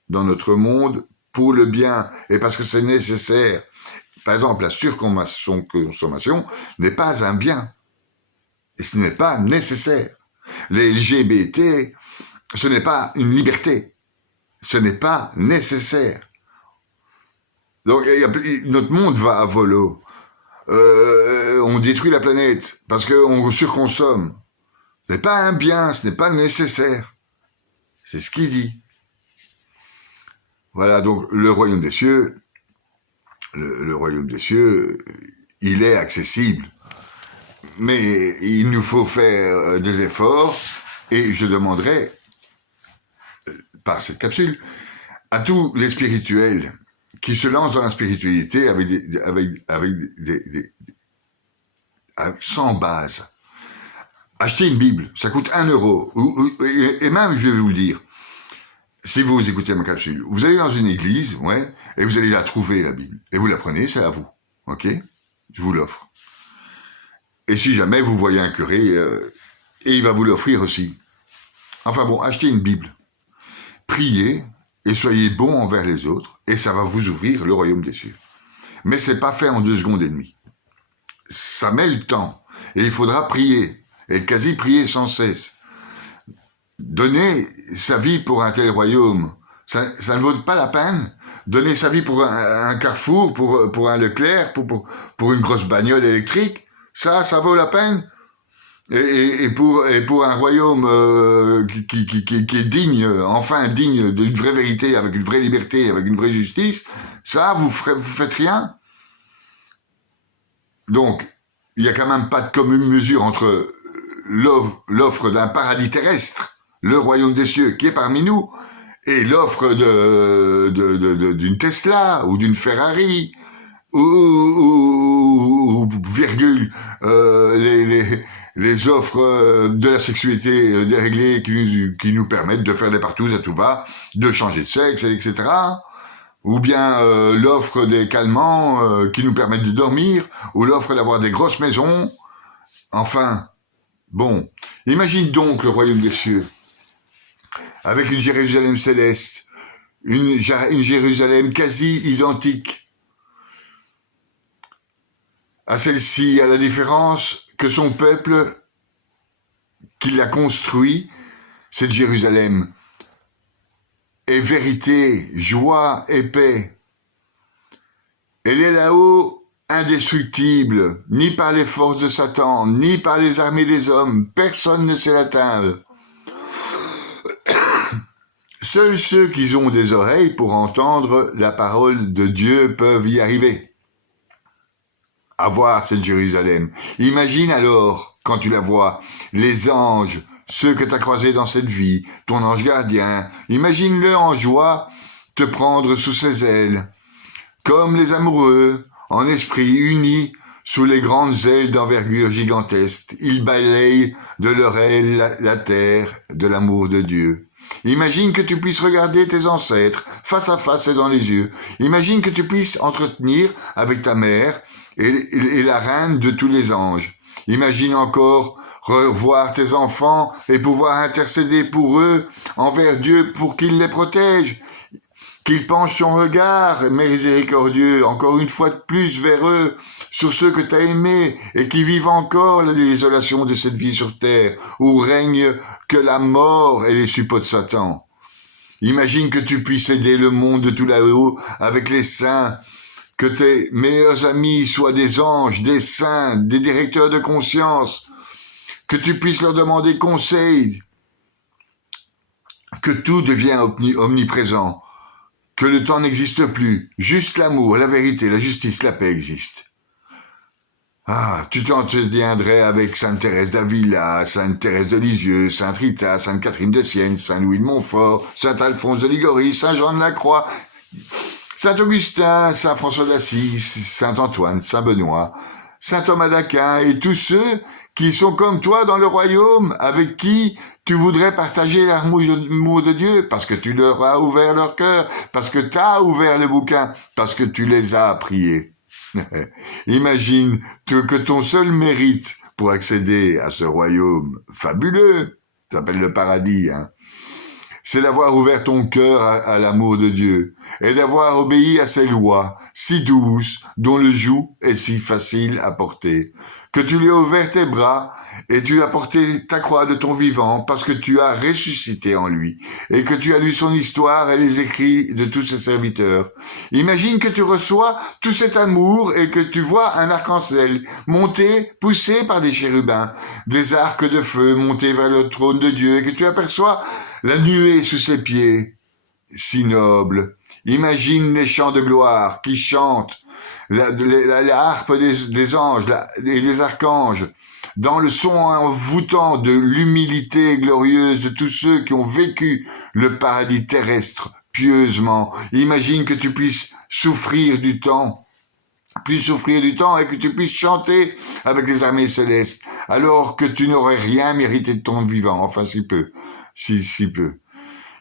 dans notre monde, pour le bien, et parce que c'est nécessaire. Par exemple, la surconsommation n'est pas un bien. Et ce n'est pas nécessaire. Les LGBT, ce n'est pas une liberté. Ce n'est pas nécessaire. Donc, notre monde va à volo. On détruit la planète parce qu'on surconsomme. Ce n'est pas un bien, ce n'est pas nécessaire. C'est ce qu'il dit. Voilà, donc le royaume des cieux, le royaume des cieux, il est accessible. Mais il nous faut faire des efforts et je demanderai, par cette capsule, à tous les spirituels qui se lancent dans la spiritualité sans base. Achetez une Bible, ça coûte 1 euro. Et même, je vais vous le dire, si vous écoutez ma capsule, vous allez dans une église, ouais, et vous allez la trouver, la Bible. Et vous la prenez, c'est à vous. Ok? Je vous l'offre. Et si jamais vous voyez un curé, et il va vous l'offrir aussi. Enfin bon, achetez une Bible. Priez et soyez bons envers les autres, et ça va vous ouvrir le royaume des cieux. Mais c'est pas fait en 2 secondes et demie. Ça met le temps. Et il faudra prier, et quasi prier sans cesse. Donner sa vie pour un tel royaume, ça ne vaut pas la peine. Donner sa vie pour un Carrefour, pour un Leclerc, pour une grosse bagnole électrique, ça vaut la peine. Et pour un royaume qui est digne, enfin digne d'une vraie vérité, avec une vraie liberté, avec une vraie justice, ça, vous faites rien. Donc, il n'y a quand même pas de commune mesure entre l'offre d'un paradis terrestre, le royaume des cieux qui est parmi nous, et l'offre d'une Tesla ou d'une Ferrari, ou virgule, les offres de la sexualité déréglée qui nous permettent de faire des partous à tout va, de changer de sexe, etc. Ou bien l'offre des calmants qui nous permettent de dormir, ou l'offre d'avoir des grosses maisons. Enfin, bon, imagine donc le royaume des cieux, avec une Jérusalem céleste, une Jérusalem quasi identique à celle-ci, à la différence que son peuple qui l'a construit, cette Jérusalem, est vérité, joie et paix. Elle est là-haut indestructible, ni par les forces de Satan, ni par les armées des hommes. Personne ne sait l'atteindre. Seuls ceux qui ont des oreilles pour entendre la parole de Dieu peuvent y arriver. À voir cette Jérusalem. Imagine alors, quand tu la vois, les anges, ceux que tu as croisés dans cette vie, ton ange gardien, imagine-le en joie te prendre sous ses ailes, comme les amoureux, en esprit unis sous les grandes ailes d'envergure gigantesque. Ils balayent de leurs ailes la terre de l'amour de Dieu. Imagine que tu puisses regarder tes ancêtres face à face et dans les yeux. Imagine que tu puisses entretenir avec ta mère et la reine de tous les anges. Imagine encore revoir tes enfants et pouvoir intercéder pour eux envers Dieu pour qu'il les protège, qu'il penche son regard miséricordieux encore une fois de plus vers eux, sur ceux que tu as aimés et qui vivent encore la désolation de cette vie sur terre, où règne que la mort et les suppôts de Satan. Imagine que tu puisses aider le monde de tout là-haut avec les saints, que tes meilleurs amis soient des anges, des saints, des directeurs de conscience, que tu puisses leur demander conseil, que tout devient omniprésent, que le temps n'existe plus, juste l'amour, la vérité, la justice, la paix existent. Ah, tu t'entretiendrais avec Sainte Thérèse d'Avila, Sainte Thérèse de Lisieux, Sainte Rita, Sainte Catherine de Sienne, Saint Louis de Montfort, Saint Alphonse de Liguori, Saint Jean de la Croix, Saint Augustin, Saint François d'Assise, Saint Antoine, Saint Benoît, Saint Thomas d'Aquin et tous ceux qui sont comme toi dans le royaume, avec qui tu voudrais partager l'amour de Dieu, parce que tu leur as ouvert leur cœur, parce que tu as ouvert le bouquin, parce que tu les as priés. Imagine que ton seul mérite pour accéder à ce royaume fabuleux, ça s'appelle le paradis, hein, c'est d'avoir ouvert ton cœur à l'amour de Dieu et d'avoir obéi à ses lois si douces dont le joug est si facile à porter. que tu lui as ouvert tes bras et tu as porté ta croix de ton vivant parce que tu as ressuscité en lui et que tu as lu son histoire et les écrits de tous ses serviteurs. Imagine que tu reçois tout cet amour et que tu vois un arc-en-ciel monté, poussé par des chérubins, des arcs de feu montés vers le trône de Dieu et que tu aperçois la nuée sous ses pieds, si noble. Imagine les chants de gloire qui chantent, la harpe des anges et des archanges, dans le son envoûtant de l'humilité glorieuse de tous ceux qui ont vécu le paradis terrestre pieusement. Imagine que tu puisses souffrir du temps et que tu puisses chanter avec les armées célestes, alors que tu n'aurais rien mérité de ton vivant, enfin si peu.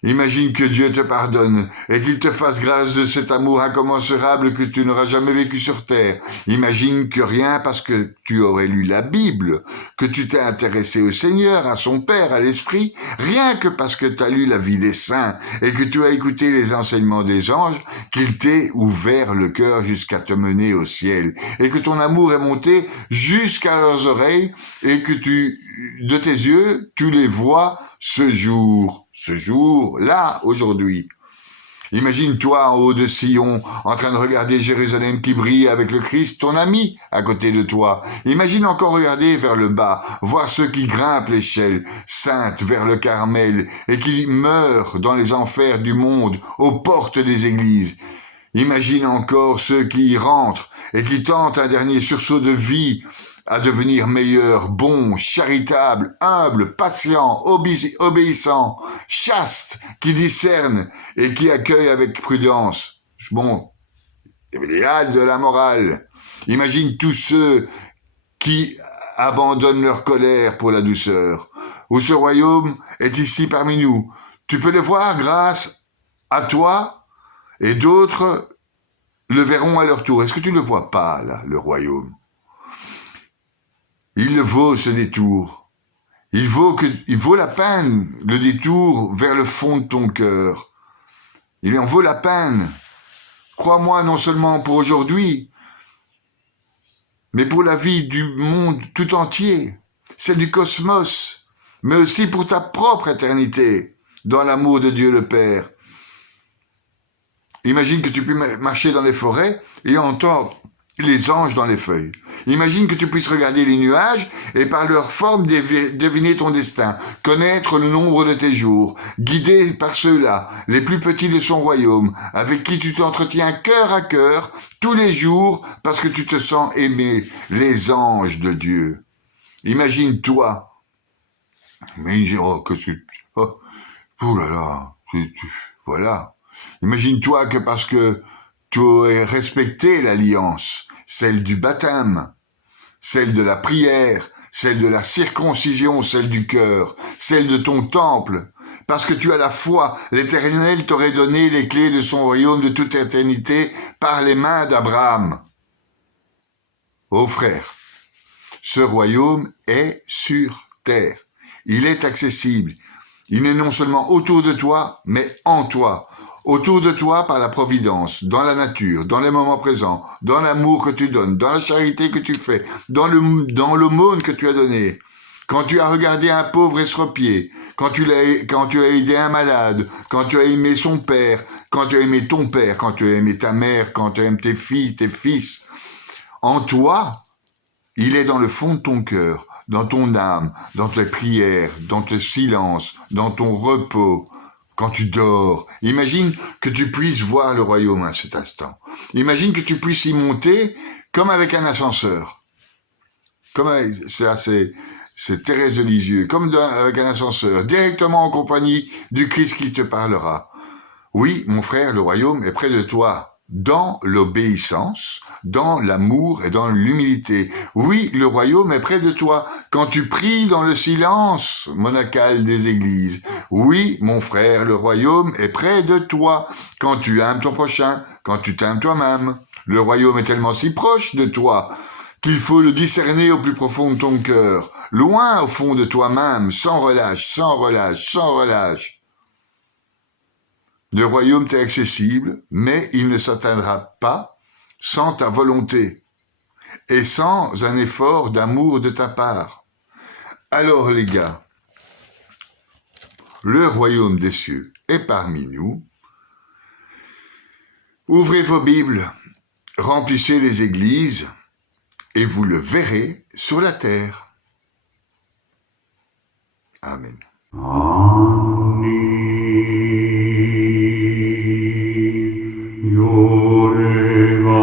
Imagine que Dieu te pardonne et qu'il te fasse grâce de cet amour incommensurable que tu n'auras jamais vécu sur terre. Imagine que rien parce que tu aurais lu la Bible, que tu t'es intéressé au Seigneur, à son Père, à l'Esprit, rien que parce que tu as lu la vie des saints et que tu as écouté les enseignements des anges, qu'il t'ait ouvert le cœur jusqu'à te mener au ciel et que ton amour est monté jusqu'à leurs oreilles et que de tes yeux, tu les vois ce jour, là, aujourd'hui. Imagine-toi en haut de Sion, en train de regarder Jérusalem qui brille avec le Christ, ton ami, à côté de toi. Imagine encore regarder vers le bas, voir ceux qui grimpent l'échelle sainte vers le Carmel et qui meurent dans les enfers du monde, aux portes des églises. Imagine encore ceux qui y rentrent et qui tentent un dernier sursaut de vie, à devenir meilleur, bon, charitable, humble, patient, obéissant, chaste, qui discerne et qui accueille avec prudence. Bon, l'idéal de la morale. Imagine tous ceux qui abandonnent leur colère pour la douceur. Où ce royaume est ici parmi nous. Tu peux le voir grâce à toi et d'autres le verront à leur tour. Est-ce que tu ne le vois pas, là, le royaume ? Il le vaut, ce détour. Il vaut la peine, le détour vers le fond de ton cœur. Il en vaut la peine. Crois-moi, non seulement pour aujourd'hui, mais pour la vie du monde tout entier, celle du cosmos, mais aussi pour ta propre éternité, dans l'amour de Dieu le Père. Imagine que tu peux marcher dans les forêts et entendre les anges dans les feuilles. Imagine que tu puisses regarder les nuages et par leur forme deviner ton destin, connaître le nombre de tes jours, guidé par ceux-là, les plus petits de son royaume, avec qui tu t'entretiens cœur à cœur tous les jours parce que tu te sens aimé, les anges de Dieu. Imagine-toi. Mais oh, que c'est... Oh là là, voilà. Imagine-toi que parce que tu aurais respecté l'alliance, celle du baptême, celle de la prière, celle de la circoncision, celle du cœur, celle de ton temple, parce que tu as la foi, l'Éternel t'aurait donné les clés de son royaume de toute éternité par les mains d'Abraham. Ô frère, ce royaume est sur terre. Il est accessible. Il est non seulement autour de toi, mais en toi. Autour de toi par la providence, dans la nature, dans les moments présents, dans l'amour que tu donnes, dans la charité que tu fais, dans l'aumône que tu as donné. Quand tu as regardé un pauvre estropié, quand tu as aidé un malade, quand tu as aimé son père, quand tu as aimé ton père, quand tu as aimé ta mère, quand tu aimes tes filles, tes fils. En toi, il est dans le fond de ton cœur, dans ton âme, dans tes prières, dans tes silences, dans ton repos. Quand tu dors, imagine que tu puisses voir le royaume à cet instant. Imagine que tu puisses y monter comme avec un ascenseur. C'est Thérèse de Lisieux, comme avec un ascenseur, directement en compagnie du Christ qui te parlera. Oui, mon frère, le royaume est près de toi, dans l'obéissance, dans l'amour et dans l'humilité. Oui, le royaume est près de toi quand tu pries dans le silence monacal des églises. Oui, mon frère, le royaume est près de toi quand tu aimes ton prochain, quand tu t'aimes toi-même. Le royaume est tellement si proche de toi qu'il faut le discerner au plus profond de ton cœur, loin au fond de toi-même, sans relâche, sans relâche, sans relâche. Le royaume t'est accessible, mais il ne s'atteindra pas sans ta volonté. et sans un effort d'amour de ta part. Alors les gars, le royaume des cieux est parmi nous. Ouvrez vos Bibles, remplissez les églises, et vous le verrez sur la terre. Amen. Yoreva